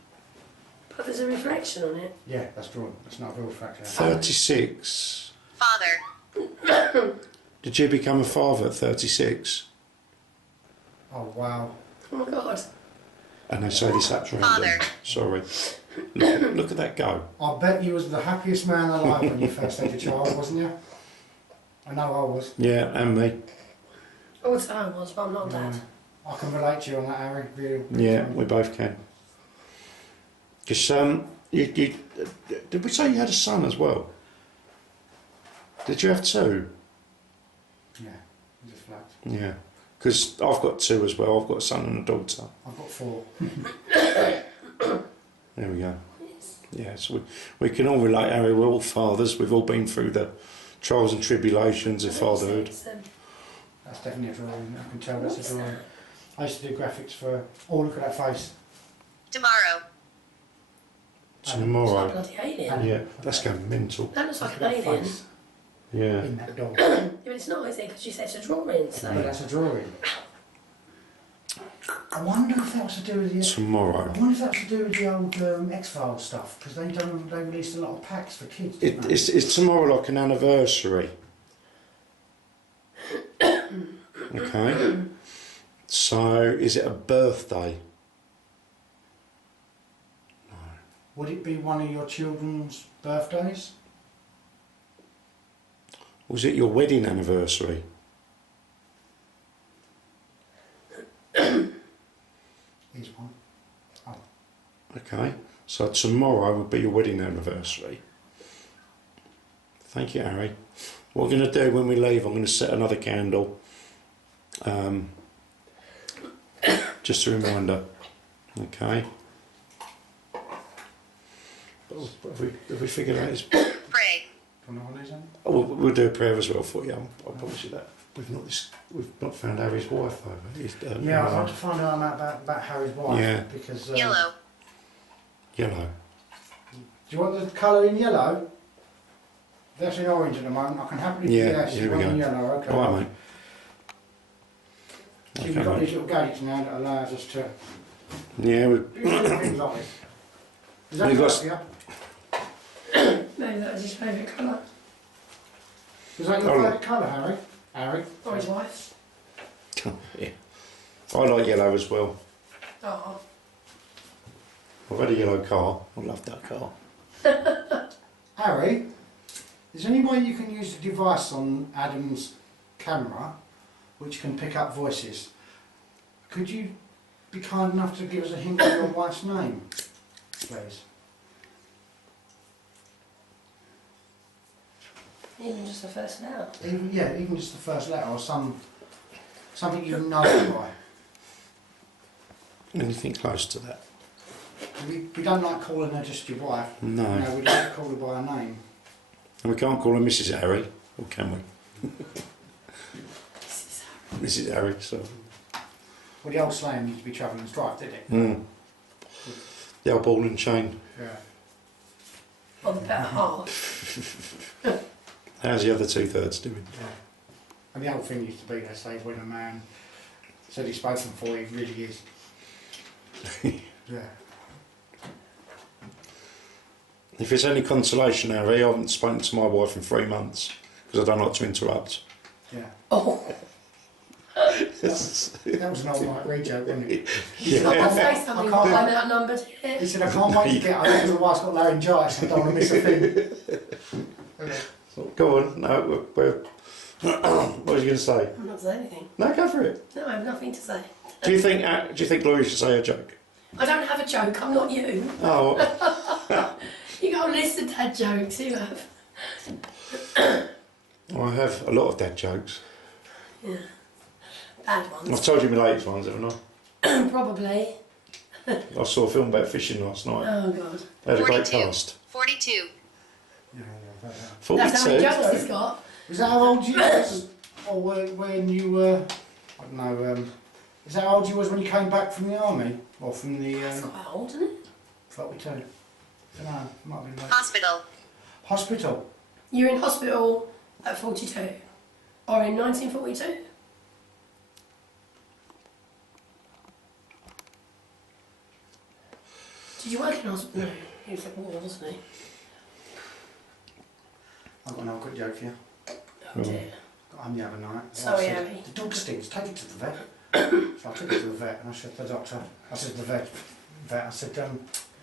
But there's a reflection on it. Yeah, that's drawn. That's not a real factor. 36. Father. Did you become a father at 36? Oh, wow. Oh my God. And they say this that's random. Father. Sorry. Look at that go. I bet you was the happiest man alive when you first had your child, wasn't you? I know I was. Yeah, and me. I would say I was, but I'm not dad. I can relate to you on that, Harry. Really. Yeah, we both can. Because did we say you had a son as well? Did you have two? Yeah, just flat. Yeah. Because I've got two as well. I've got a son and a daughter. I've got 4. There we go. Yeah, so we can all relate, Harry. We're all fathers. We've all been through the trials and tribulations of fatherhood. That's definitely a drawing. I can tell that's What's a drawing. that? I used to do graphics for. Oh, look at that face. Tomorrow. Tomorrow. Bloody alien. Yeah, that's going mental. That looks like Look an at that alien. face Yeah. in that dog. Yeah, but it's not, is it? Because you said it's a drawing, so. But that's a drawing. I wonder if that was to do with the. Tomorrow. I wonder if that was to do with the old X-Files stuff, because they released a lot of packs for kids. Didn't they? Is tomorrow like an anniversary? Okay. So, is it a birthday? Would it be one of your children's birthdays? Was it your wedding anniversary? Here's one. Oh, Okay. So tomorrow would be your wedding anniversary. Thank you, Harry. What we're going to do when we leave, I'm going to set another candle. Just a reminder. Okay. Have we figured out his... Pray. do you know what it is, Andy? Oh, we'll do a prayer as well for you. I promise you that. We've not found Harry's wife over. Yeah, I'd like to find out about Harry's wife. Yeah. Because, Yellow. Yellow. Do you want the colour in yellow? That's in orange at the moment. I can happily Yeah, yes, here we one go. in yellow. Okay. All right, mate. See, Okay, we've got mate. these little gadgets now that allows us to Yeah, do things like this. Is that We've got- right, yeah? Maybe that was his favourite colour. Is that your Oh. favourite colour, Harry? Harry? Or his wife's. yeah. I like yellow as well. Oh. I've had a yellow car. I love that car. Harry, is there any way you can use the device on Adam's camera which can pick up voices? Could you be kind enough to give us a hint of your wife's name, please? Even just the first letter. Even just the first letter or something you know by. Anything close to that? We don't like calling her just your wife. No. No, we like to call her by her name. And we can't call her Mrs. Harry, or can we? Mrs. Harry, so. Well, the old slang used to be travel and strife, did it? Mm. The old ball and chain. Yeah. Or the better half. How's the other 2/3 doing? And the old thing used to be, they say, when a man said he's spoken for, he really is. Yeah. If it's any consolation, Harry, I haven't spoken to my wife in 3 months because I don't like to interrupt. Yeah. Oh. That was an old Mike Reid joke, wasn't it? I can say something I can't- while I'm outnumbered here. He said, I can't wait to get home because the wife's got laryngitis and I don't want to miss a thing. Okay. Go on, no, what was you going to say? I'm not saying anything. No, go for it. No, I have nothing to say. Do you think Gloria should say a joke? I don't have a joke, I'm not you. Oh, You got a list of dad jokes, you have. I have a lot of dad jokes. Yeah. Bad I've ones. told you my latest ones, haven't I? Probably. I saw a film about fishing last night. Oh God. They had a great 42. cast. 42. Yeah, about that. 42? That's how many jokes he's got. Is that how old you was? Or when you were, I don't know, is that how old you was when you came back from the army? Or from the, That's quite old, isn't it? 42? I don't know, might have been like... Hospital. Hospital? You're in hospital at 42. Or in 1942. Did you work in hospital? No, he was at war, wasn't he? I've got another quick joke for you. Oh dear. Got home the other night. Sorry, I said, Harry. the dog stinks, take it to the vet. So I took it to the vet and I said to the doctor, I said to the vet, I said,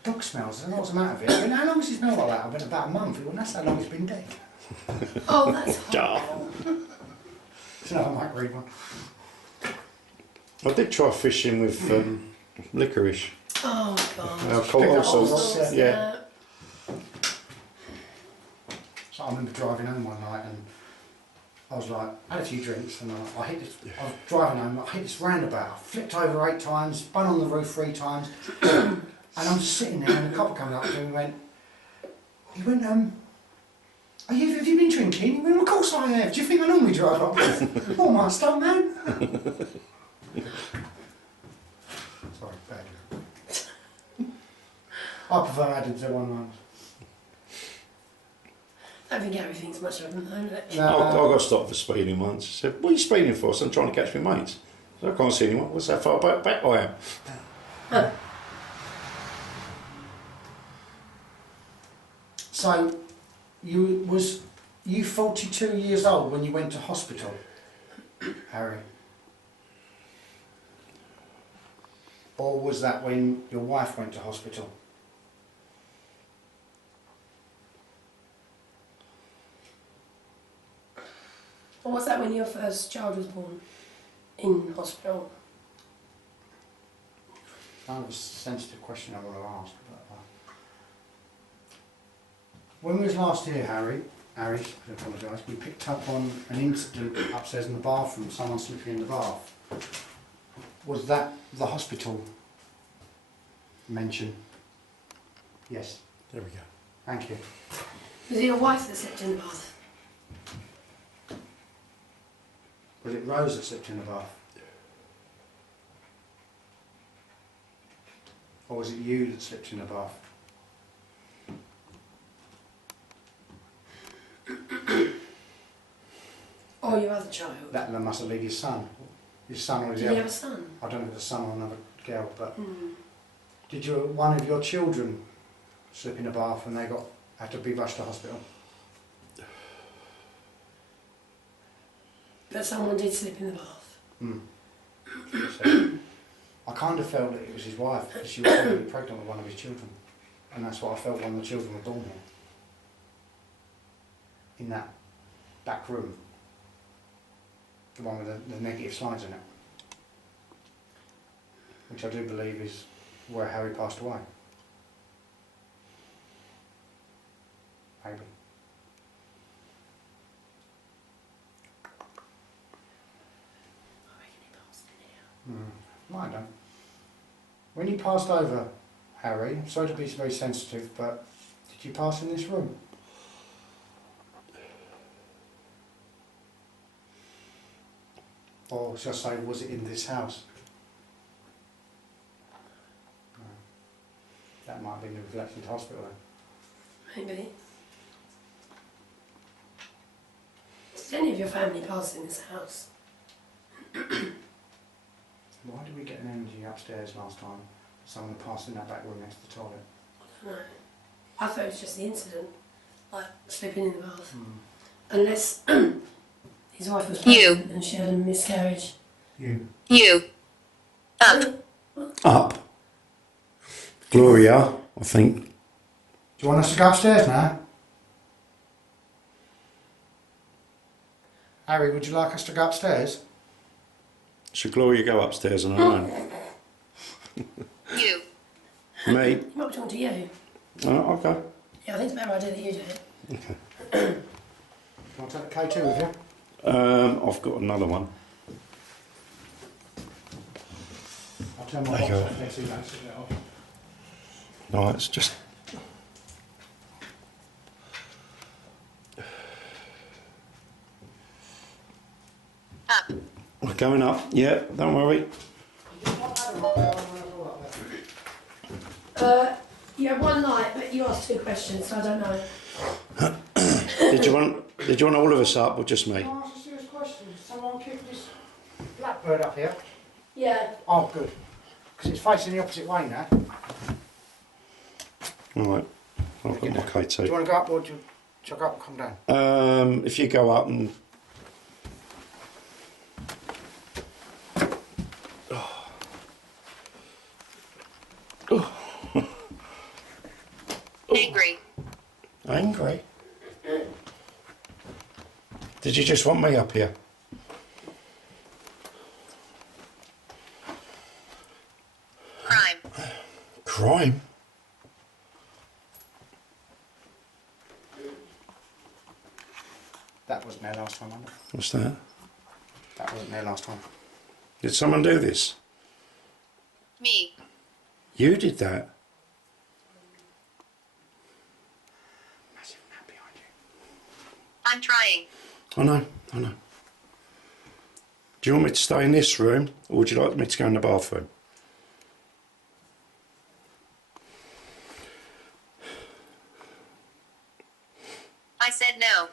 dog smells, I don't know what's the matter with it. I went, how long has he smelled like that? I went, about a month. He went, that's how long it's been dead. Oh, that's horrible. So I might read one. I did try fishing with licorice. Oh God. Alcohol Pick up also. bottles, Yeah. So I remember driving home one night and I was like, I had a few drinks and I hit this, I was driving home, I hit this roundabout, I flipped over 8 times, spun on the roof 3 times, and I'm just sitting there and a couple coming up to me and he went, have you been drinking? He went, of course I have, do you think I normally drive like this? Oh my stunt man. Sorry, bad. I prefer added to one line. I don't think everything's much of a moment. I got stopped for speeding once. He said, what are you speeding for? So I'm trying to catch my mates. So I can't see anyone. What's that far back I am? So, you 42 years old when you went to hospital, Harry? Or was that when your wife went to hospital? Or was that when your first child was born? In hospital? Kind of a sensitive question I want to ask. But, when we was last here, Harry, I apologise, we picked up on an incident upstairs in the bathroom, someone slipping in the bath. Was that the hospital mention? Yes. There we go. Thank you. Was it your wife that slipped in the bath? Was it Rose that slipped in the bath? Or was it you that slipped in the bath? Or your other child? That must have been his son. His son or his Did he other. have a son? I don't know if it's a son or another girl, but Mm. did one of your children slip in a bath and they had to be rushed to hospital? But someone did slip in the bath. Hmm. So, I kind of felt that it was his wife because she was probably pregnant with one of his children, and that's what I felt when the children were born here, in that back room, the one with the negative slides in it, which I do believe is where Harry passed away. Maybe. I reckon he passed in here. Might have done. When you passed over, Harry, I'm sorry to be very sensitive, but did you pass in this room? Or shall I say, was it in this house? No. That might have been the reflection to hospital then. Maybe. Did any of your family pass in this house? Why did we get an energy upstairs last time? Someone passed in that back room next to the toilet. I don't know. I thought it was just the incident, like slipping in the bath. Hmm. Unless his wife was You. pregnant and she had a miscarriage. You. You. Up. Up. Gloria, I think. Do you want us to go upstairs now? Harry, would you like us to go upstairs? Should Gloria go upstairs on her own? You. Me? You might be talking to you. Oh, okay. Yeah, I think it's a better idea that you do it. Do you want to take the K2 with you? I've got another one. I'll turn my There box you go. off there so you don't sit that off. No, it's just. Up. We're going up. Yeah, don't worry. You had one light, but you asked 2 questions, so I don't know. Did you want all of us up or just me? Can I ask a serious question? Someone keep this blackbird up here? Yeah. Oh, good. Because it's facing the opposite way now. Alright. I've got my Do you K2. want to go up or do you go up and come down? If you go up and. Angry. Angry? Did you just want me up here? Crime. Crime? That wasn't there last time, was it? What's that? That wasn't there last time. Did someone do this? Me. You did that? Massive man behind you. I'm trying. I know. Do you want me to stay in this room or would you like me to go in the bathroom? I said no.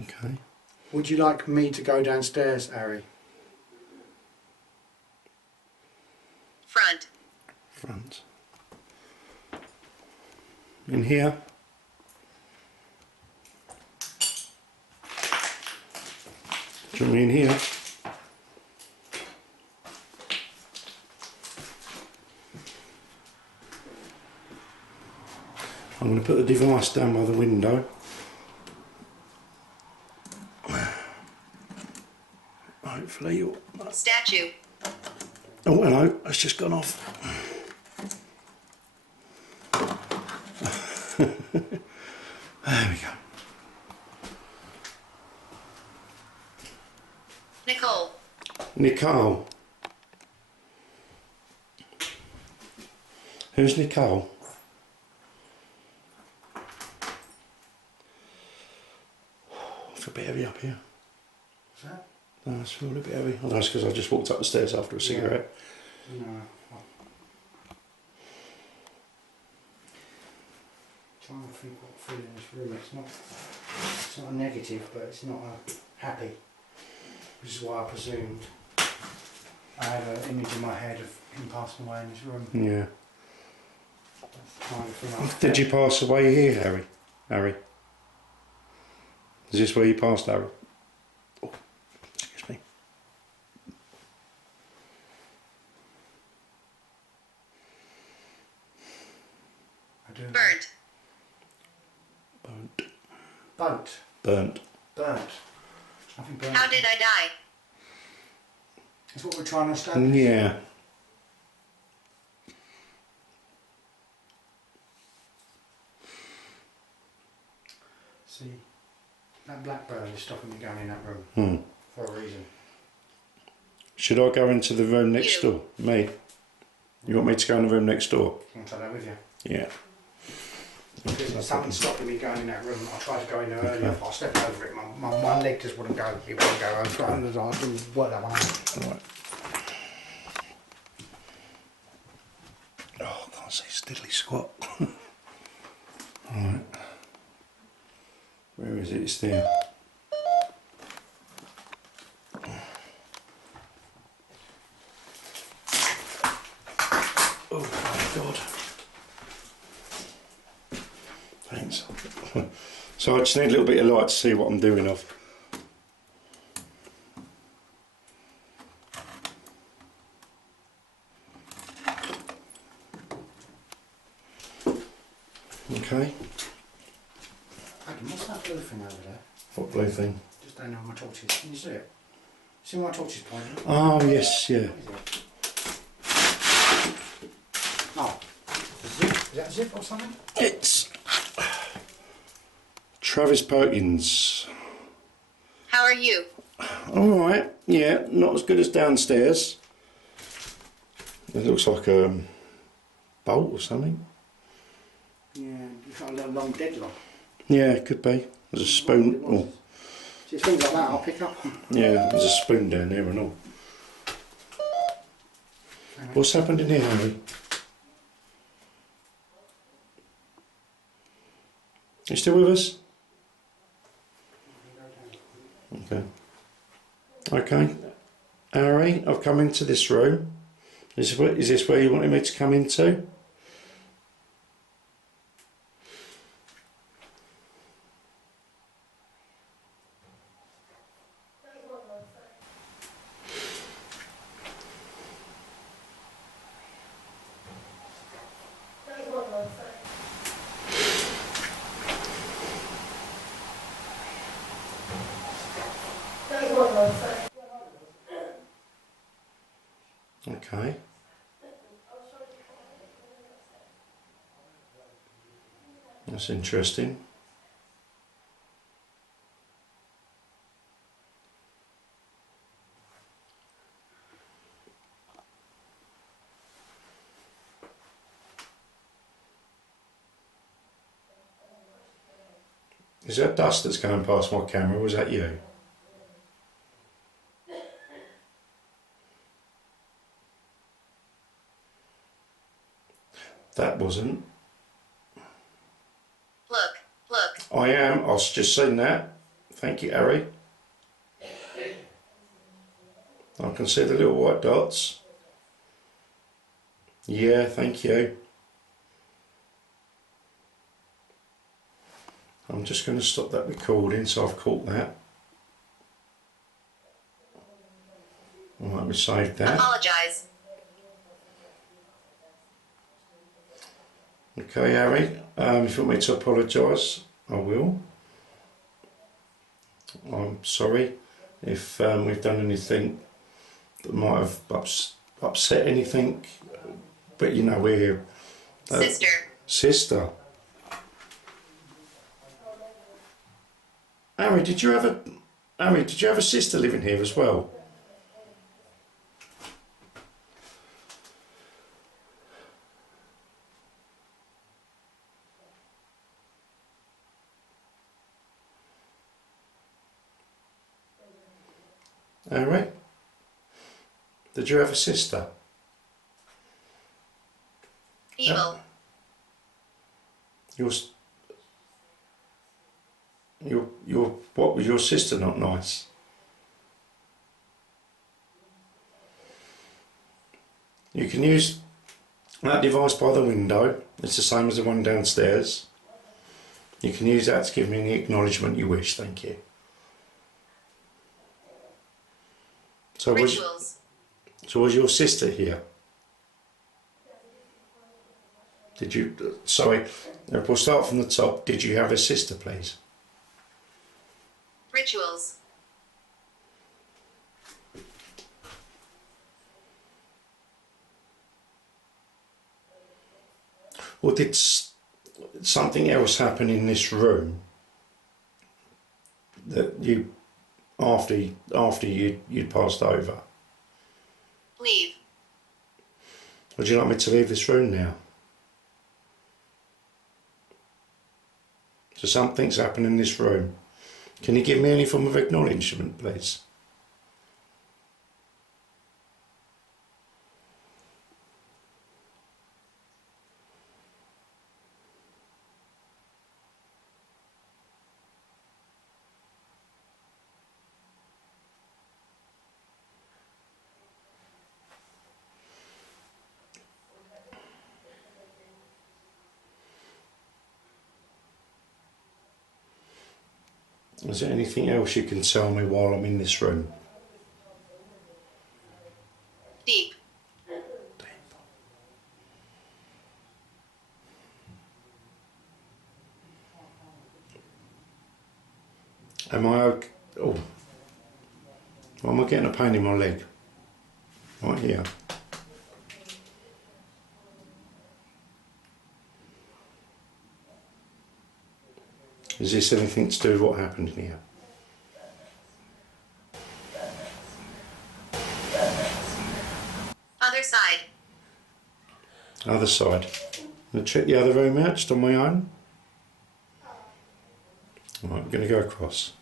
Okay. Would you like me to go downstairs, Harry? Front. Front. In here. Do you want me in here? I'm going to put the device down by the window. Hopefully you'll... Statue. Oh, hello, that's just gone off. There we go. Nicole. Nicole. Who's Nicole? I feel a bit heavy up here. What's that? No, I feel a bit heavy. Oh, that's because I just walked up the stairs after a cigarette. No. Trying to think what I feel in this room. It's not a negative, but it's not a happy. Which is why I presumed I had an image in my head of him passing away in this room. Yeah. That's the kind of thing I Did you pass away here, Harry? Harry? Is this where you passed, Harry? Oh, excuse me. I do. Burnt. Burnt. Boat. Burnt. Burnt. Nothing burnt. How did I die? That's what we're trying to establish. Yeah. See, that blackbird is stopping me going in that room Hmm. for a reason. Should I go into the room next You. door? Me? You want me to go in the room next door? Can I take that with you? Yeah. Because something's stopping me going in that room. I tried to go in there earlier, but I stepped over it. My one leg just wouldn't go. It wouldn't go. I was trying to work that one out. Right. Oh, I can't say steadily squat. Alright. Where is it? It's there. Oh my God. Thanks. So I just need a little bit of light to see what I'm doing of. Okay. Adam, what's that blue thing over there? What blue thing? Just down there on my torches. Can you see it? See where my torches pointing? Oh yes, yeah. Oh, zip. Is that zip or something? It's Travis Perkins. How are you? Alright, yeah, not as good as downstairs. It looks like a bolt or something. Yeah, you've got a little long deadlock. Yeah, it could be. There's a spoon. Oh, See, things like that I'll pick up. yeah, there's a spoon down there and all. What's happened in here, Harry? You still with us? Okay. Okay. Harry, I've come into this room. Is this where you wanted me to come into? Okay. That's interesting. Is that dust that's going past my camera, or was that you? That wasn't. Look. I am. I've just seen that. Thank you, Harry. I can see the little white dots. Yeah, thank you. I'm just going to stop that recording, so I've caught that. Alright, we saved that. Apologize. Okay, Harry, if you want me to apologise, I will. I'm sorry if we've done anything that might have upset anything, but you know, we're here. Sister. Sister. Harry, did you have a sister living here as well? Harry? Did you have a sister? Evil. What was your sister not nice? You can use that device by the window. It's the same as the one downstairs. You can use that to give me any acknowledgement you wish, thank you. So Rituals. was your sister here? Did you, sorry, we'll start from the top. Did you have a sister, please? Rituals. Or did something else happen in this room that you, after you'd passed over? Leave. Would you like me to leave this room now? So something's happened in this room. Can you give me any form of acknowledgement, please? Is there anything else you can tell me while I'm in this room? Deep. Am I okay? Oh, why am I getting a pain in my leg? Right here. Is this anything to do with what happened here? Other side. I'm going to check the other room out just on my own. Right, I'm going to go across.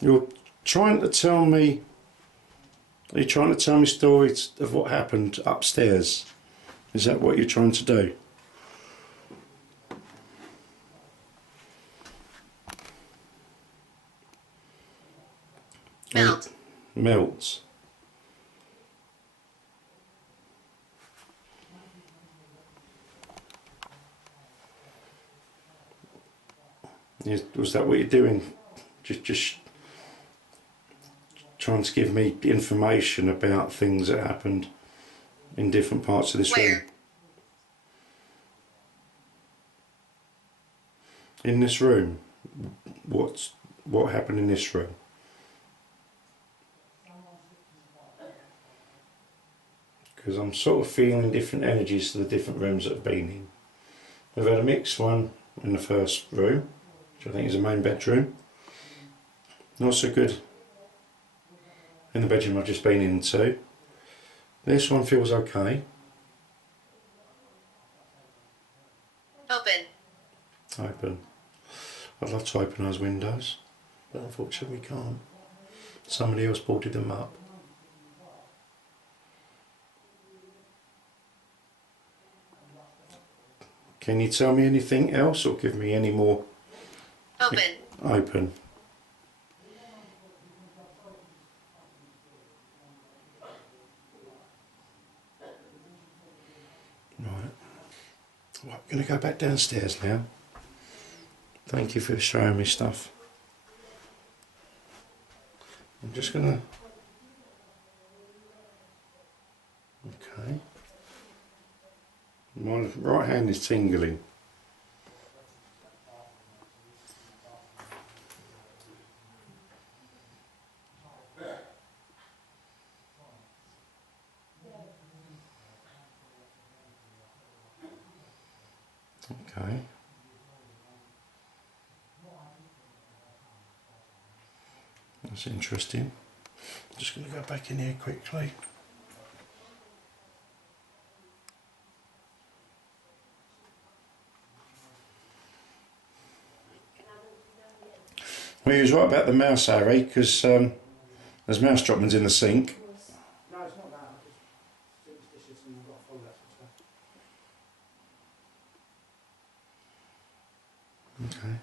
You're trying to tell me... Are you trying to tell me stories of what happened upstairs? Is that what you're trying to do? Melt. Melts. Was that what you're doing? Just trying to give me information about things that happened in different parts of this room. Where? In this room, what happened in this room? Because I'm sort of feeling different energies to the different rooms that I've been in. We've had a mixed one in the first room, which I think is the main bedroom. Not so good in the bedroom I've just been into. This one feels okay. Open. Open. I'd love to open those windows, but unfortunately we can't. Somebody else boarded them up. Can you tell me anything else or give me any more? Open. Open. Right. Well, I'm going to go back downstairs now. Thank you for showing me stuff. I'm just going to... Okay. My right hand is tingling. Okay. That's interesting. I'm just going to go back in here quickly. Well, you was right about the mouse, Harry, because there's mouse droppings in the sink. No, it's not that. I just think it's dishes and you've got to follow that sort of stuff. Okay.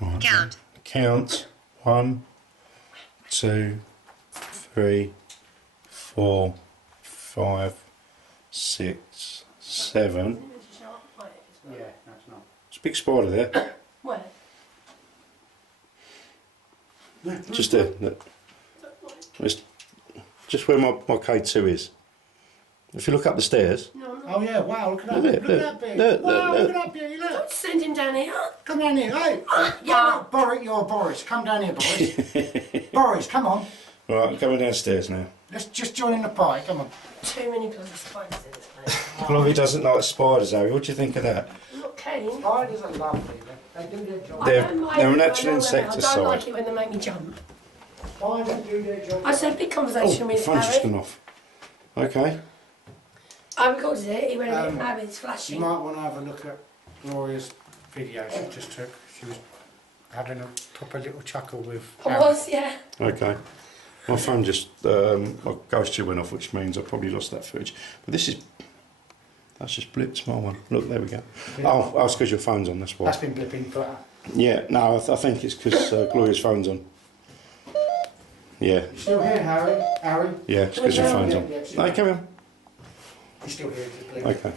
Right, Count. Count. 1, 2, 3, 4, 5, 6, 7. Yeah, no, it's not. There's a big spider there. Where? Just there. Look. It's just where my K2 is. If you look up the stairs. No, I'm not. Oh yeah, wow, look at that. Look, Look at that bit. look, Wow, look. look at that beauty, look. Send him down here. Come down here, hey. Yeah. Boris, you're Boris. Come down here, Boris. Boris, come on. Right, I'm coming downstairs now. Let's just join in the party, come on. Too many bloody spiders in this place. Chloe doesn't like spiders, Harry. What do you think of that? I'm not keen. Spiders are lovely, they do their job. They're- I don't mind they're an them, actual I know them. insecticide. I don't like it when they make me jump. Spiders do their job. I just had a big conversation Oh, the with phone's just Harry. gone off. Okay. I recorded it. He went a bit mad. It's You flashing. might want to have a look at Gloria's video she just took. She was having a proper little chuckle with I was, yeah. Okay. My phone just, my ghost went off, which means I probably lost that footage. But this is, that's just blipped my one. Look, there we go. Oh, it's because your phone's on, that's why. That's been blipping for Yeah, no, I think it's because Gloria's phone's on. Yeah, You still here, Harry? Harry? yeah, it's because your phone's on. Yeah, No, come on. You still here? Please. Okay,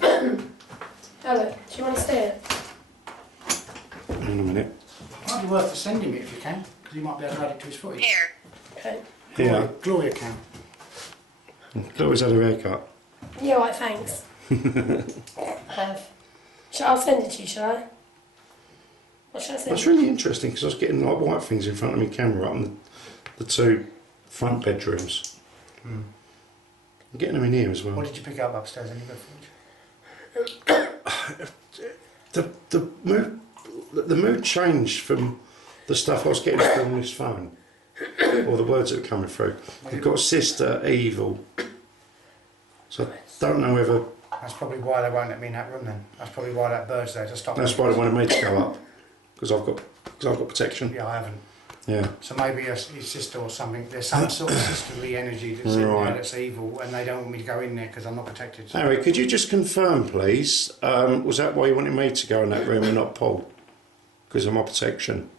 Hello. Do you want to stay it? in a minute. Might be worth sending it if you can, because he might be able to add it to his footage. Hair. Okay. Yeah, Gloria can. Gloria's had her haircut. Yeah, right, thanks. I have. I'll send it to you, shall I? What should I send? That's really interesting because I was getting like white things in front of my camera on the two front bedrooms. I'm getting them in here as well. What did you pick up upstairs? Any good footage? The mood changed from the stuff I was getting from this phone, or the words that were coming through. You've got sister evil, so I don't know whether That's probably why they won't let me in that room then. That's probably why that bird's there to stop me. that's why they wanted me to go up, because I've got protection. Yeah, I haven't. Yeah. So maybe his sister or something. There's some sort of sisterly energy that's in Right. there that's evil, and they don't want me to go in there because I'm not protected. Harry, could you just confirm, please? Was that why you wanted me to go in that room and not Paul? Because of my protection.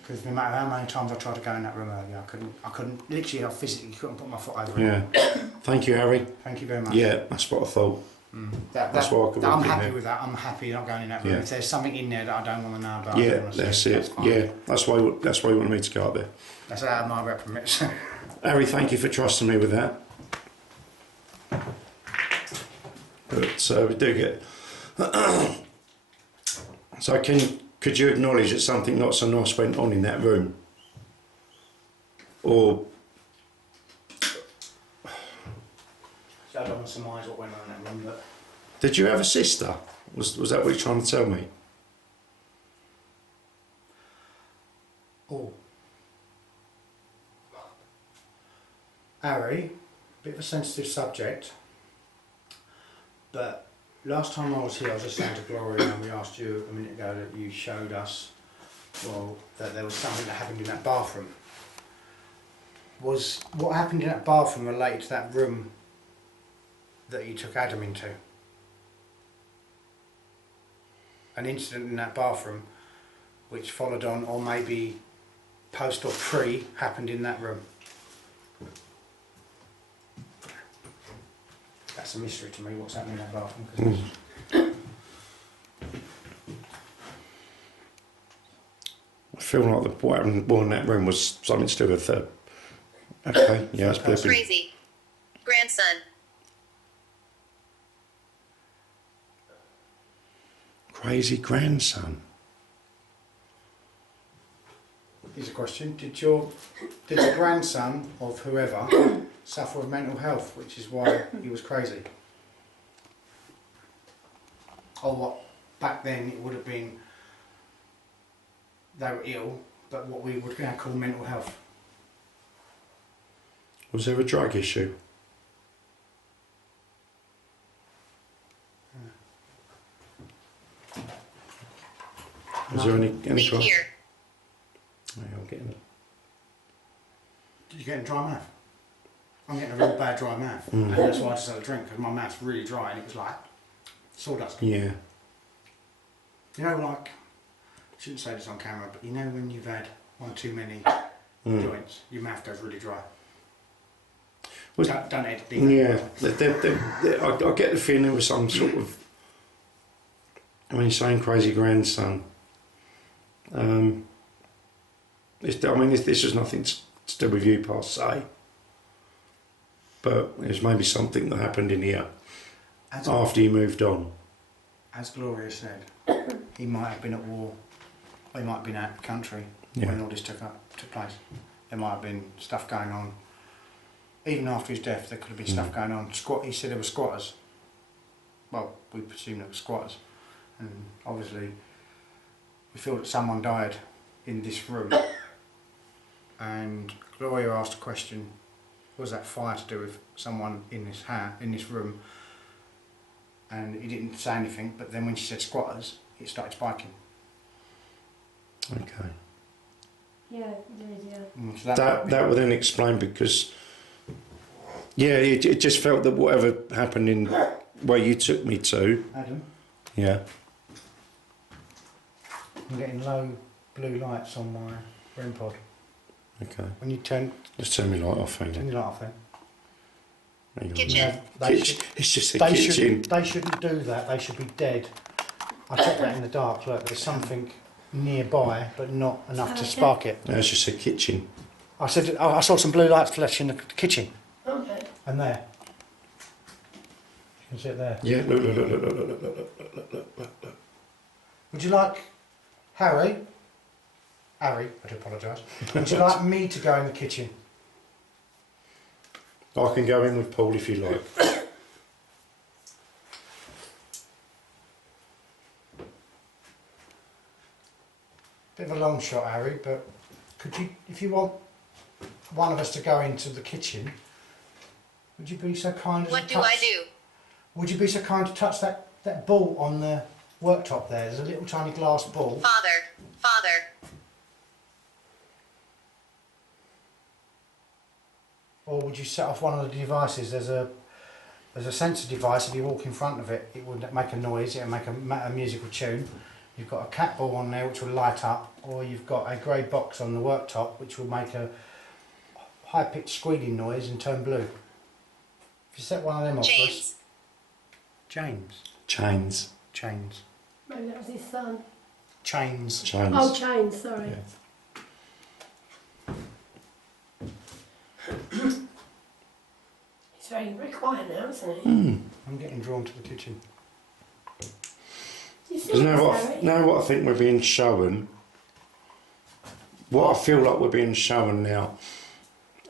Because no matter how many times I tried to go in that room earlier, I couldn't, literally, I physically couldn't put my foot over it. Yeah. Thank you, Harry. Thank you very much. Yeah, that's what I thought. That's why I could I'm walk in happy there. with that. I'm happy not going in that room. Yeah. If there's something in there that I don't want to know about, I Yeah, don't want to that's see it. fine. Yeah, that's why you wanted me to go up there. That's out of my remit. Harry, thank you for trusting me with that. But we do get. So could you acknowledge that something not so nice went on in that room? Or So I don't want to surmise what went on in that room, but did you have a sister? Was that what you're trying to tell me? oh, Harry, bit of a sensitive subject, but last time I was here, I was just saying to Gloria, and we asked you a minute ago that you showed us, well, that there was something that happened in that bathroom. Was what happened in that bathroom related to that room that you took Adam into? An incident in that bathroom which followed on, or maybe post or pre, happened in that room? That's a mystery to me, what's happening in that bathroom. 'Cause I feel like what happened in that room was something to do with. Okay, yeah, that's flipping. Crazy. Grandson. Crazy grandson. Here's a question: Did the grandson of whoever suffer with mental health, which is why he was crazy? Or what? Back then it would have been they were ill, but what we would now call mental health. Was there a drug issue? Was there any Leave drug? here. Yeah, I'm getting it. Did you get a dry mouth? I'm getting a real bad dry mouth, and that's why I just had a drink because my mouth's really dry and it was like sawdust. Yeah. You know, like, I shouldn't say this on camera, but you know when you've had one too many joints, your mouth goes really dry. Was- Don't edit it. Yeah, I get the feeling there was some sort of. When you're saying crazy grandson, this was nothing to do with you per se, but it was maybe something that happened in here after you moved on. As Gloria said, he might have been at war, or he might have been out of the country Yeah. when all this took place. There might have been stuff going on. Even after his death, there could have been stuff going on. He said there were squatters. Well, we presume there were squatters. And obviously, we feel that someone died in this room. And Gloria asked a question, was that fire to do with someone in this in this room? And he didn't say anything, but then when she said squatters, it started spiking. Okay. Yeah, it did, yeah. So That would then explain because. Yeah, it just felt that whatever happened in where you took me to. Adam, Yeah. I'm getting low blue lights on my REM pod. Okay. When you turn Just turn me light off, hang your on. light off then. Hang on. Kitchen. It's just a They kitchen. they shouldn't do that. They should be dead. I checked that in the dark. Look, there's something nearby, but not enough to Okay. spark it. No, it's just a kitchen. I said I saw some blue lights flash in the kitchen, Okay. and there. You can see it there. Yeah, look. Would you like Harry? Harry, I do apologise. Would you like me to go in the kitchen? I can go in with Paul if you like. Bit of a long shot, Harry, but could you, if you want one of us to go into the kitchen, would you be so kind as What to do I touch? do? Would you be so kind to touch that ball on the worktop there? There's a little tiny glass ball. Father. Or would you set off one of the devices? There's a sensor device. If you walk in front of it, it would make a noise. It'll make a musical tune. You've got a cat ball on there which will light up, or you've got a grey box on the worktop which will make a high-pitched squealing noise and turn blue. If you set one of them off for us. Chains. Chains. Maybe that was his son. Chains. Chains. Oh, Chains, sorry. Yeah. He's very quiet now, isn't he? I'm getting drawn to the kitchen. You see Because this, Harry? what I think we're being shown, what I feel like we're being shown now,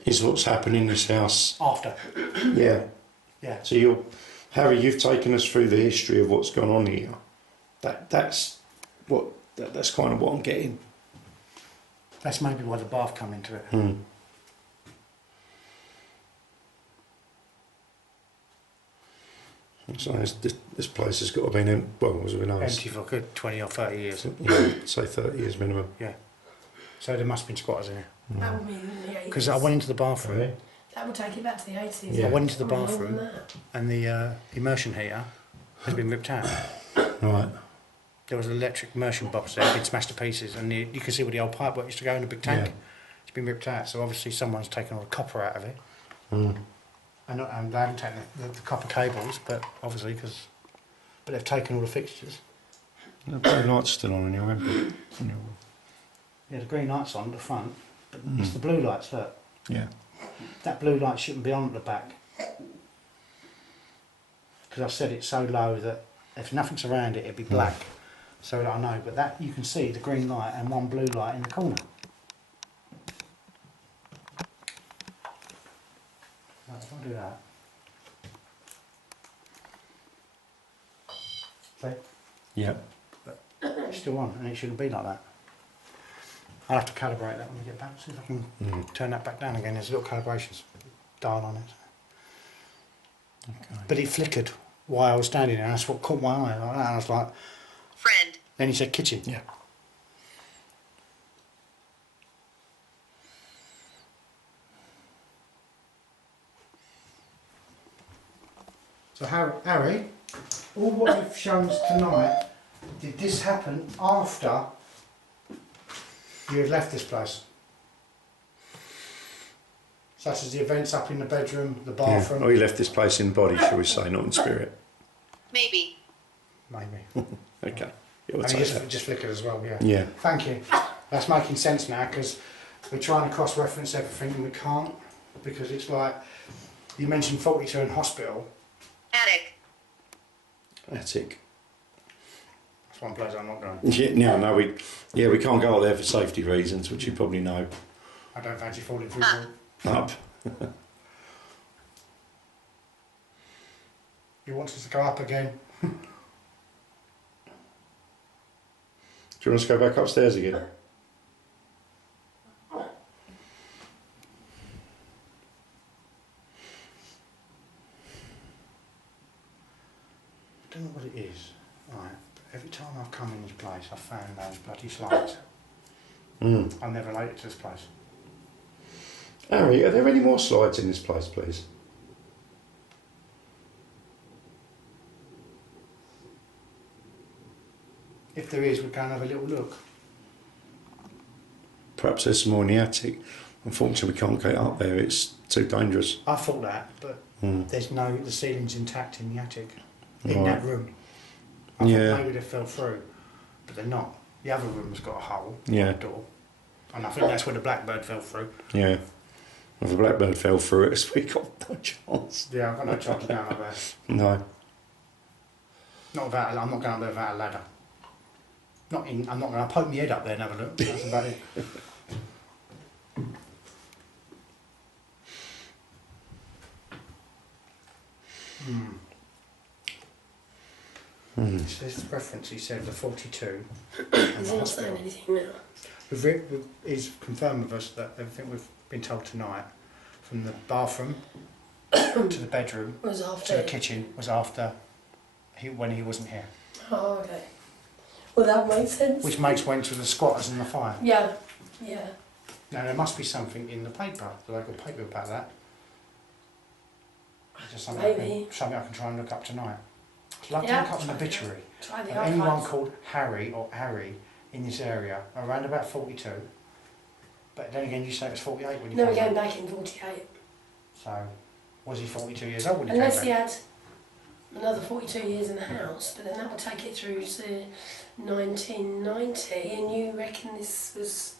is what's happened in this house. After. Yeah. Yeah. So Harry, you've taken us through the history of what's gone on here. That's kind of what I'm getting. That's maybe why the bath come into it. So this place has got to be as we know, Empty for a good 20 or 30 years. say 30 years minimum. Yeah. So there must have been squatters in here. That would be in the 80s. Because I went into the bathroom That would take it back to the 80s. Yeah. I went into the More than bathroom that. and the immersion heater has been ripped out. Right. There was an electric immersion box there, been smashed to pieces, and you can see where the old pipe work used to go in the big tank. Yeah. It's been ripped out, so obviously someone's taken all the copper out of it. Mm. And they haven't taken the copper cables, but obviously but they've taken all the fixtures. The blue light's still on in your window. Yeah, the green light's on at the front, but it's the blue lights, look. Yeah. That blue light shouldn't be on at the back. Because I've set it so low that if nothing's around it, it'd be black. So that I know, but that you can see the green light and one blue light in the corner. Right, if I do that. See? Yeah. It's still on, and it shouldn't be like that. I'll have to calibrate that when we get back, see if I can turn that back down again. There's a little calibrations dial on it. Okay. But it flickered while I was standing there, and that's what caught my eye like that, and I was like, Friend. then he said kitchen. Yeah. So Harry, all what you've shown us tonight, did this happen after you had left this place? Such as the events up in the bedroom, the bathroom? Oh, he left this place in body, shall we say, not in spirit. Maybe. Maybe. Okay. Yeah, we'll And take it that. just flickered as well, yeah. Yeah. Thank you. That's making sense now, because we're trying to cross-reference everything and we can't, because it's like, you mentioned 42 in hospital. Attic. Attic. That's one place I'm not going. Yeah, no, we can't go out there for safety reasons, which you probably know. I don't fancy falling through Ah. the... Up. You want us to go up again? Do you want us to go back upstairs again? I don't know what it is. Right. Every time I've come in this place, I've found those bloody slides. Mm. I'm never related to this place. Harry, are there any more slides in this place, please? If there is, we'll go and have a little look. Perhaps there's some more in the attic. Unfortunately, we can't get up there. It's too dangerous. I thought that, but the ceiling's intact in the attic, in Right. that room. I Yeah. thought maybe they fell through, but they're not. The other room's got a hole Yeah. in the door, and I think that's where the blackbird fell through. Yeah. If a blackbird fell through it, we got no chance. Yeah, I've got no chance of going up there. No. I'm not going up there without a ladder. I'm not going to poke my head up there and have a look. That's about it. It says reference, he said the 42. Is he not saying anything now? He's confirmed with us that everything we've been told tonight, from the bathroom to the bedroom Was to after the it. kitchen, was after when he wasn't here. Oh, okay. Well, that makes sense. Which makes went to the squatters and the fire. Yeah, yeah. Now there must be something in the paper, the local paper about that. Just something, Maybe. something I can try and look up tonight. I'd love to Yeah, look up an try that. obituary Try the of anyone archives. called Harry or Harry in this area around about 42. But then again, you say it was 48 when you No, we're came going back. back in 48. So, was he 42 years old when he Unless came he back? had another 42 years in the house, but then that would take it through to 1990, and you reckon this was...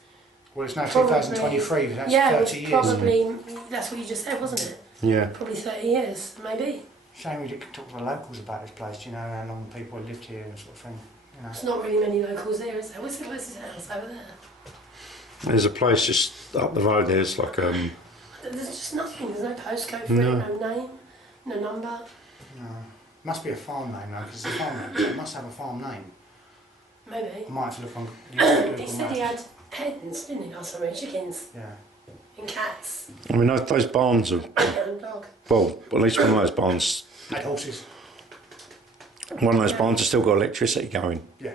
Well, it's now Probably- 2023, that's yeah, it 30 was years. probably, that's what you just said, wasn't it? Yeah. Probably 30 years, maybe. Shame we didn't talk to the locals about this place, do you know, how long people have lived here and sort of thing. You know. There's not really many locals there, is there? What's the closest house over there? There's a place just up the road. There's like There's just nothing, there's no postcode for No. it, no name, no number. No. Must be a farm name though, because it's a farm name. It must have a farm name. Maybe. I might have to look on He Google said he Maps. had hens, didn't he, or something, chickens Yeah. and cats I mean those barns are, and a dog. well, at least one of those barns. Had horses. One of those barns has still got electricity going, Yeah.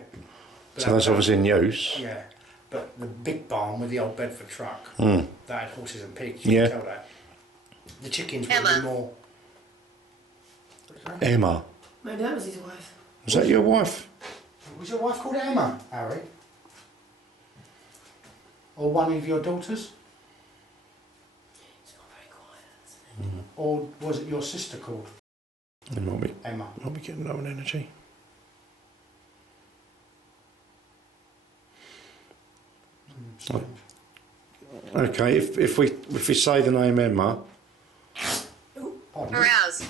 so that's obviously in use. Yeah. But the big barn with the old Bedford truck, Mm. that had horses and pigs, you Yeah. can tell that. The chickens would Emma. be more... Emma, Maybe that was his wife. was that your wife? Was your wife called Emma, Harry? Or one of your daughters? It's not very quiet, isn't it? Or was it your sister called It might Emma? be getting low on energy. Strange. Okay, if we say the name Emma, Pardon? Arouse.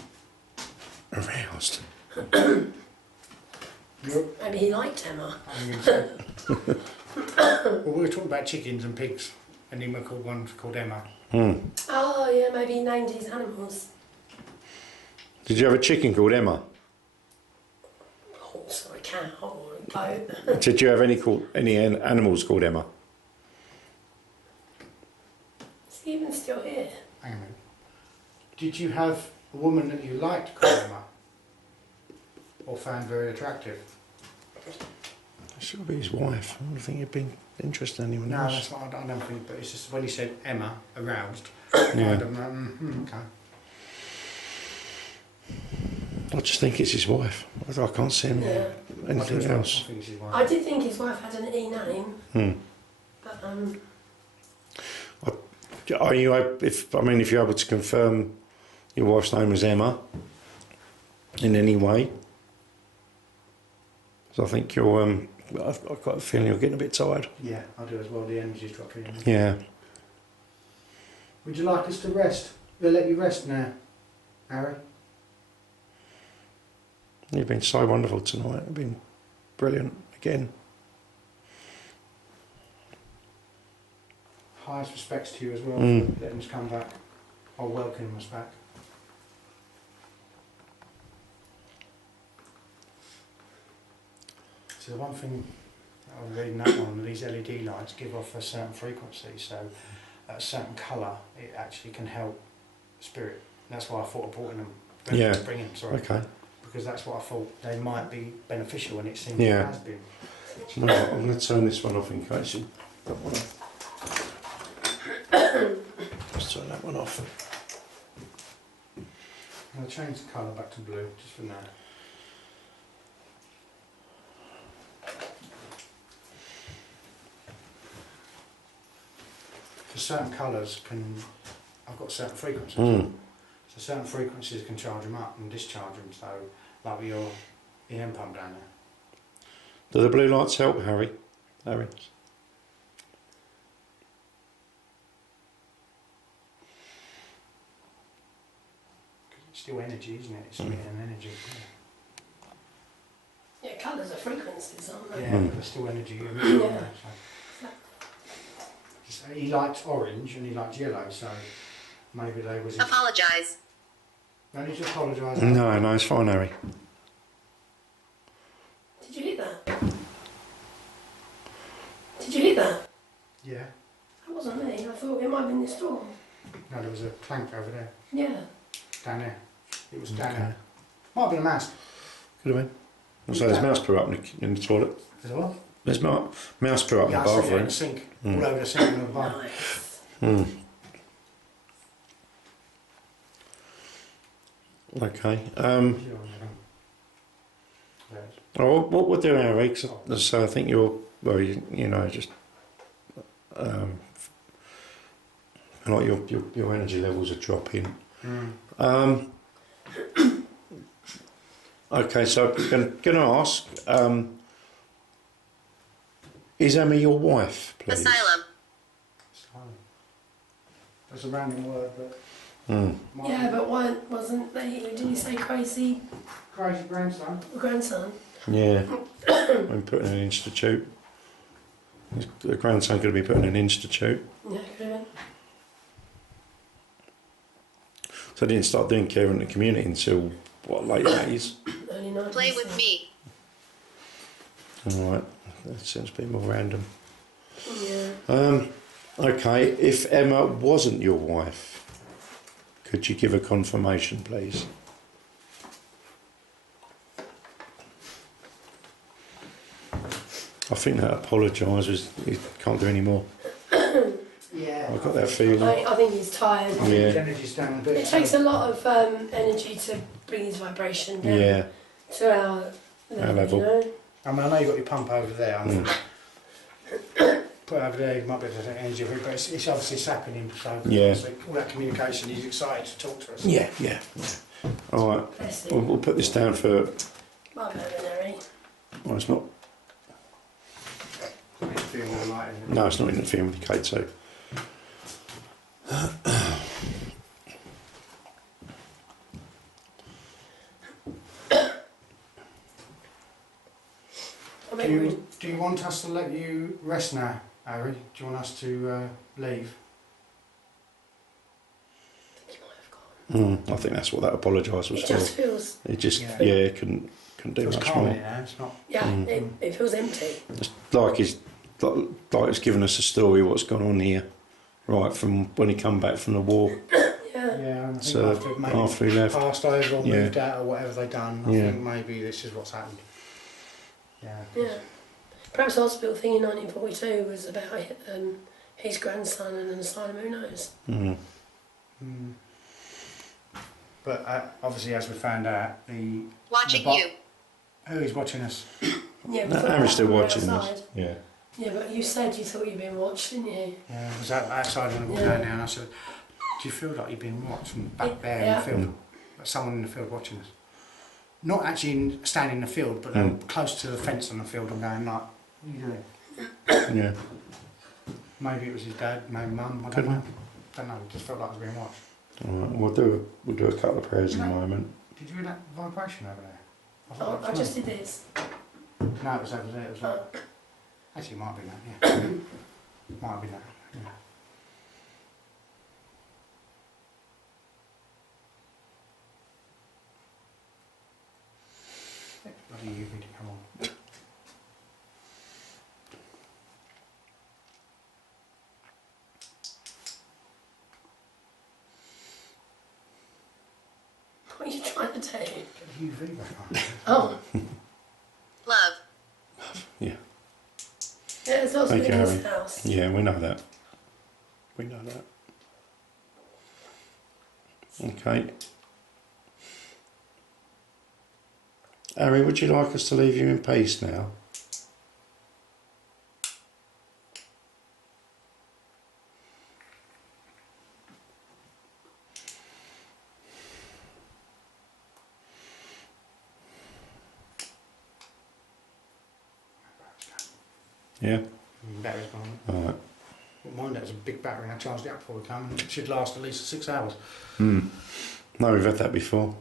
aroused. You're- Maybe he liked Emma. I'm gonna say. Well, we were talking about chickens and pigs, and then we called one called Emma. Oh, yeah, maybe he named his animals. Did you have a chicken called Emma? A horse or a cow or a goat. Did you have any animals called Emma? Is he even still here? Hang on a minute. Did you have a woman that you liked called Emma? Or found very attractive? That should be his wife. I don't think he'd been interested in anyone No, else. that's not, I don't think, but it's just when he said Emma, aroused, Yeah. kind of, okay. I just think it's his wife. I can't see him Yeah. anything I else. think it's his wife. I did think his wife had an E name, Hmm. but Are you? If you're able to confirm your wife's name is Emma in any way, so I think you're. I've got a feeling you're getting a bit tired. Yeah, I do as well, the energy's dropping in. Yeah. Would you like us to rest? We'll let you rest now, Harry. You've been so wonderful tonight. You've been brilliant again. Highest respects to you as well Mm. for letting us come back, or welcoming us back. So the one thing I was reading that one, these LED lights give off a certain frequency, so at a certain colour it actually can help spirit. That's why I thought of bringing them. Yeah. Bringing them, sorry. Okay. Because that's what I thought they might be beneficial, and it seems Yeah. it has been. Right, I'm going to turn this one off in case you don't want to. Just turn that one off. I'm going to change the colour back to blue just for now. Because certain colours can, I've got certain frequencies. Mm. So certain frequencies can charge them up and discharge them. So like with your EM pump down there. Do the blue lights help, Harry? Harry? It's still energy, isn't it? It's emitting energy. yeah, colours are frequencies, aren't they? Yeah, but there's still energy in it. Yeah. So he liked orange and he liked yellow, so maybe they was. Apologize. No need to apologise. No, no, it's fine, Harry. Did you hear that? Did you hear that? Yeah. That wasn't me. I thought it might have been this door. No, there was a plank over there, Yeah. down there. It was down there. Might have been a mouse. Could have been. So there's mouse poo up in the toilet. Is it what? There's mouse poo up in Yeah, the I see it in bathroom. the sink. Mm. All over the sink and the bar. Nice. Mm. Okay. Oh, what we'll do, Harry, 'cause so I think you're, well, you know, just like your energy levels are dropping. Mm. Okay, so I'm going to ask, is Emma your wife, please? Asylum. That's a random word, but. Mm. Yeah, but why wasn't they? Didn't you say crazy Crazy grandson. grandson? Yeah, I'm putting in an institute. The grandson going to be put in an institute. Yeah, could have been. So I didn't start doing care in the community until, what, late 80s? Early 90s. Play with me. Alright, that seems to be more random. Yeah. Okay, if Emma wasn't your wife, could you give a confirmation, please? I think that apologise was, he can't do any more. Yeah. I've got that feeling. I think he's tired. I think Yeah. his energy's down a bit. It takes a lot of energy to bring his vibration down Yeah, to our level. You know? I mean, I know you've got your pump over there. I mean, put it over there, you might be able to take energy of it, but it's obviously sapping him. So Yeah. all that communication, he's excited to talk to us. Yeah. Alright, Bless him. we'll put this down for, Might be Harry. well, it's not, It's feeling more light, isn't it? no, it's not interfering with the K2. I mean, Do you want us to let you rest now, Harry? Do you want us to leave? he might have gone. I think that's what that apologise was It for. just feels, It just, Yeah. yeah, couldn't do It's much calm more. in now. It's not. yeah, Mm. it feels empty. It's like it's giving us a story of what's gone on here, right from when he come back from the war. Yeah. Yeah, I think So after he left, passed over or Yeah. moved out or whatever they done. I Yeah. think maybe this is what's happened. Yeah. Yeah. Perhaps the hospital thing in 1942 was about his grandson and an asylum, who knows? mm, Mm. But obviously, as we found out, Watching The bo- you. who is watching us? Yeah, no, but Harry's still we're watching outside. this. Yeah, Yeah, but you said you thought you'd been watched, didn't you? Yeah, I was outside when I walked Yeah. down there, and I said, "Do you feel like you've been watched from back there in Yeah. the field? Like someone in the field watching us? Not actually standing in the field, but they were close to the fence on the field and going like, what are you doing?" yeah. Maybe it was his dad, maybe mum. I Could don't know. Don't know. It just felt like I was being watched. All right, we'll do a couple of prayers in a moment. Did you hear that vibration over there? thought Oh, that I was just me. did this. No, it was over there. It was like. Oh. Actually, it might be that. Yeah. Might be that. Yeah. Bloody UV to come on. What are you trying to do? Get the UV back on. Oh, Love. Yeah, yeah, there's lots of Thank it you, in this Harry. house. yeah, we know that. We know that. Okay. Harry, would you like us to leave you in peace now? Yeah. Battery's gone. All right. Well, mine, that was a big battery, and I charged it up before we come, and it should last at least 6 hours. No, we've had that before.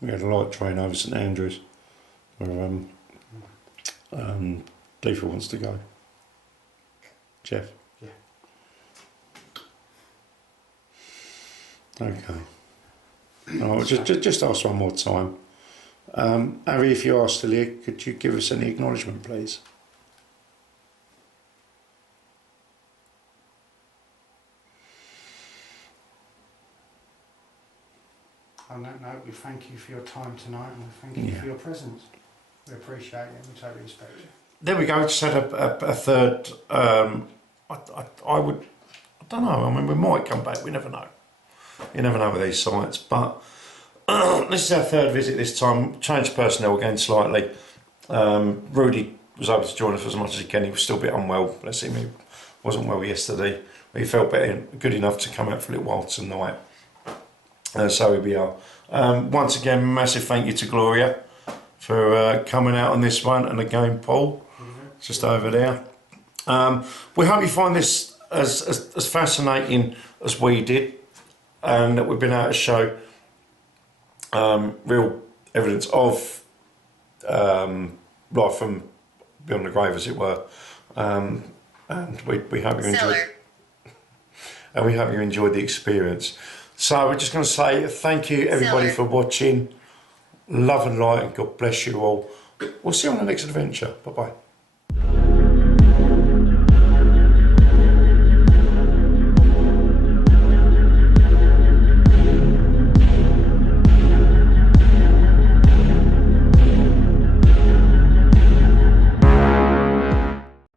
We had a light train over St Andrews where Deepa wants to go. Jeff? Yeah. Okay. Oh, just ask one more time. Harry, if you are still here, could you give us any acknowledgement, please? On that note, we thank you for your time tonight and we thank you Yeah. for your presence. We appreciate it and we totally respect it. There we go. Just had a third. I would. I don't know. I mean, we might come back. We never know. You never know with these sites. But this is our third visit this time. Changed personnel again slightly. Rudy was able to join us as much as he can. He was still a bit unwell. Bless him. He wasn't well yesterday. But he felt better, good enough to come out for a little while tonight. So here we are. Once again, massive thank you to Gloria for coming out on this one, and again Paul, just over there. We hope you find this as fascinating as we did, and that we've been able to show real evidence of life from beyond the grave, as it were. And we hope you enjoyed. And we hope you enjoyed the experience. So we're just going to say thank you everybody for watching. Love and light, and God bless you all. We'll see you on the next adventure. Bye bye.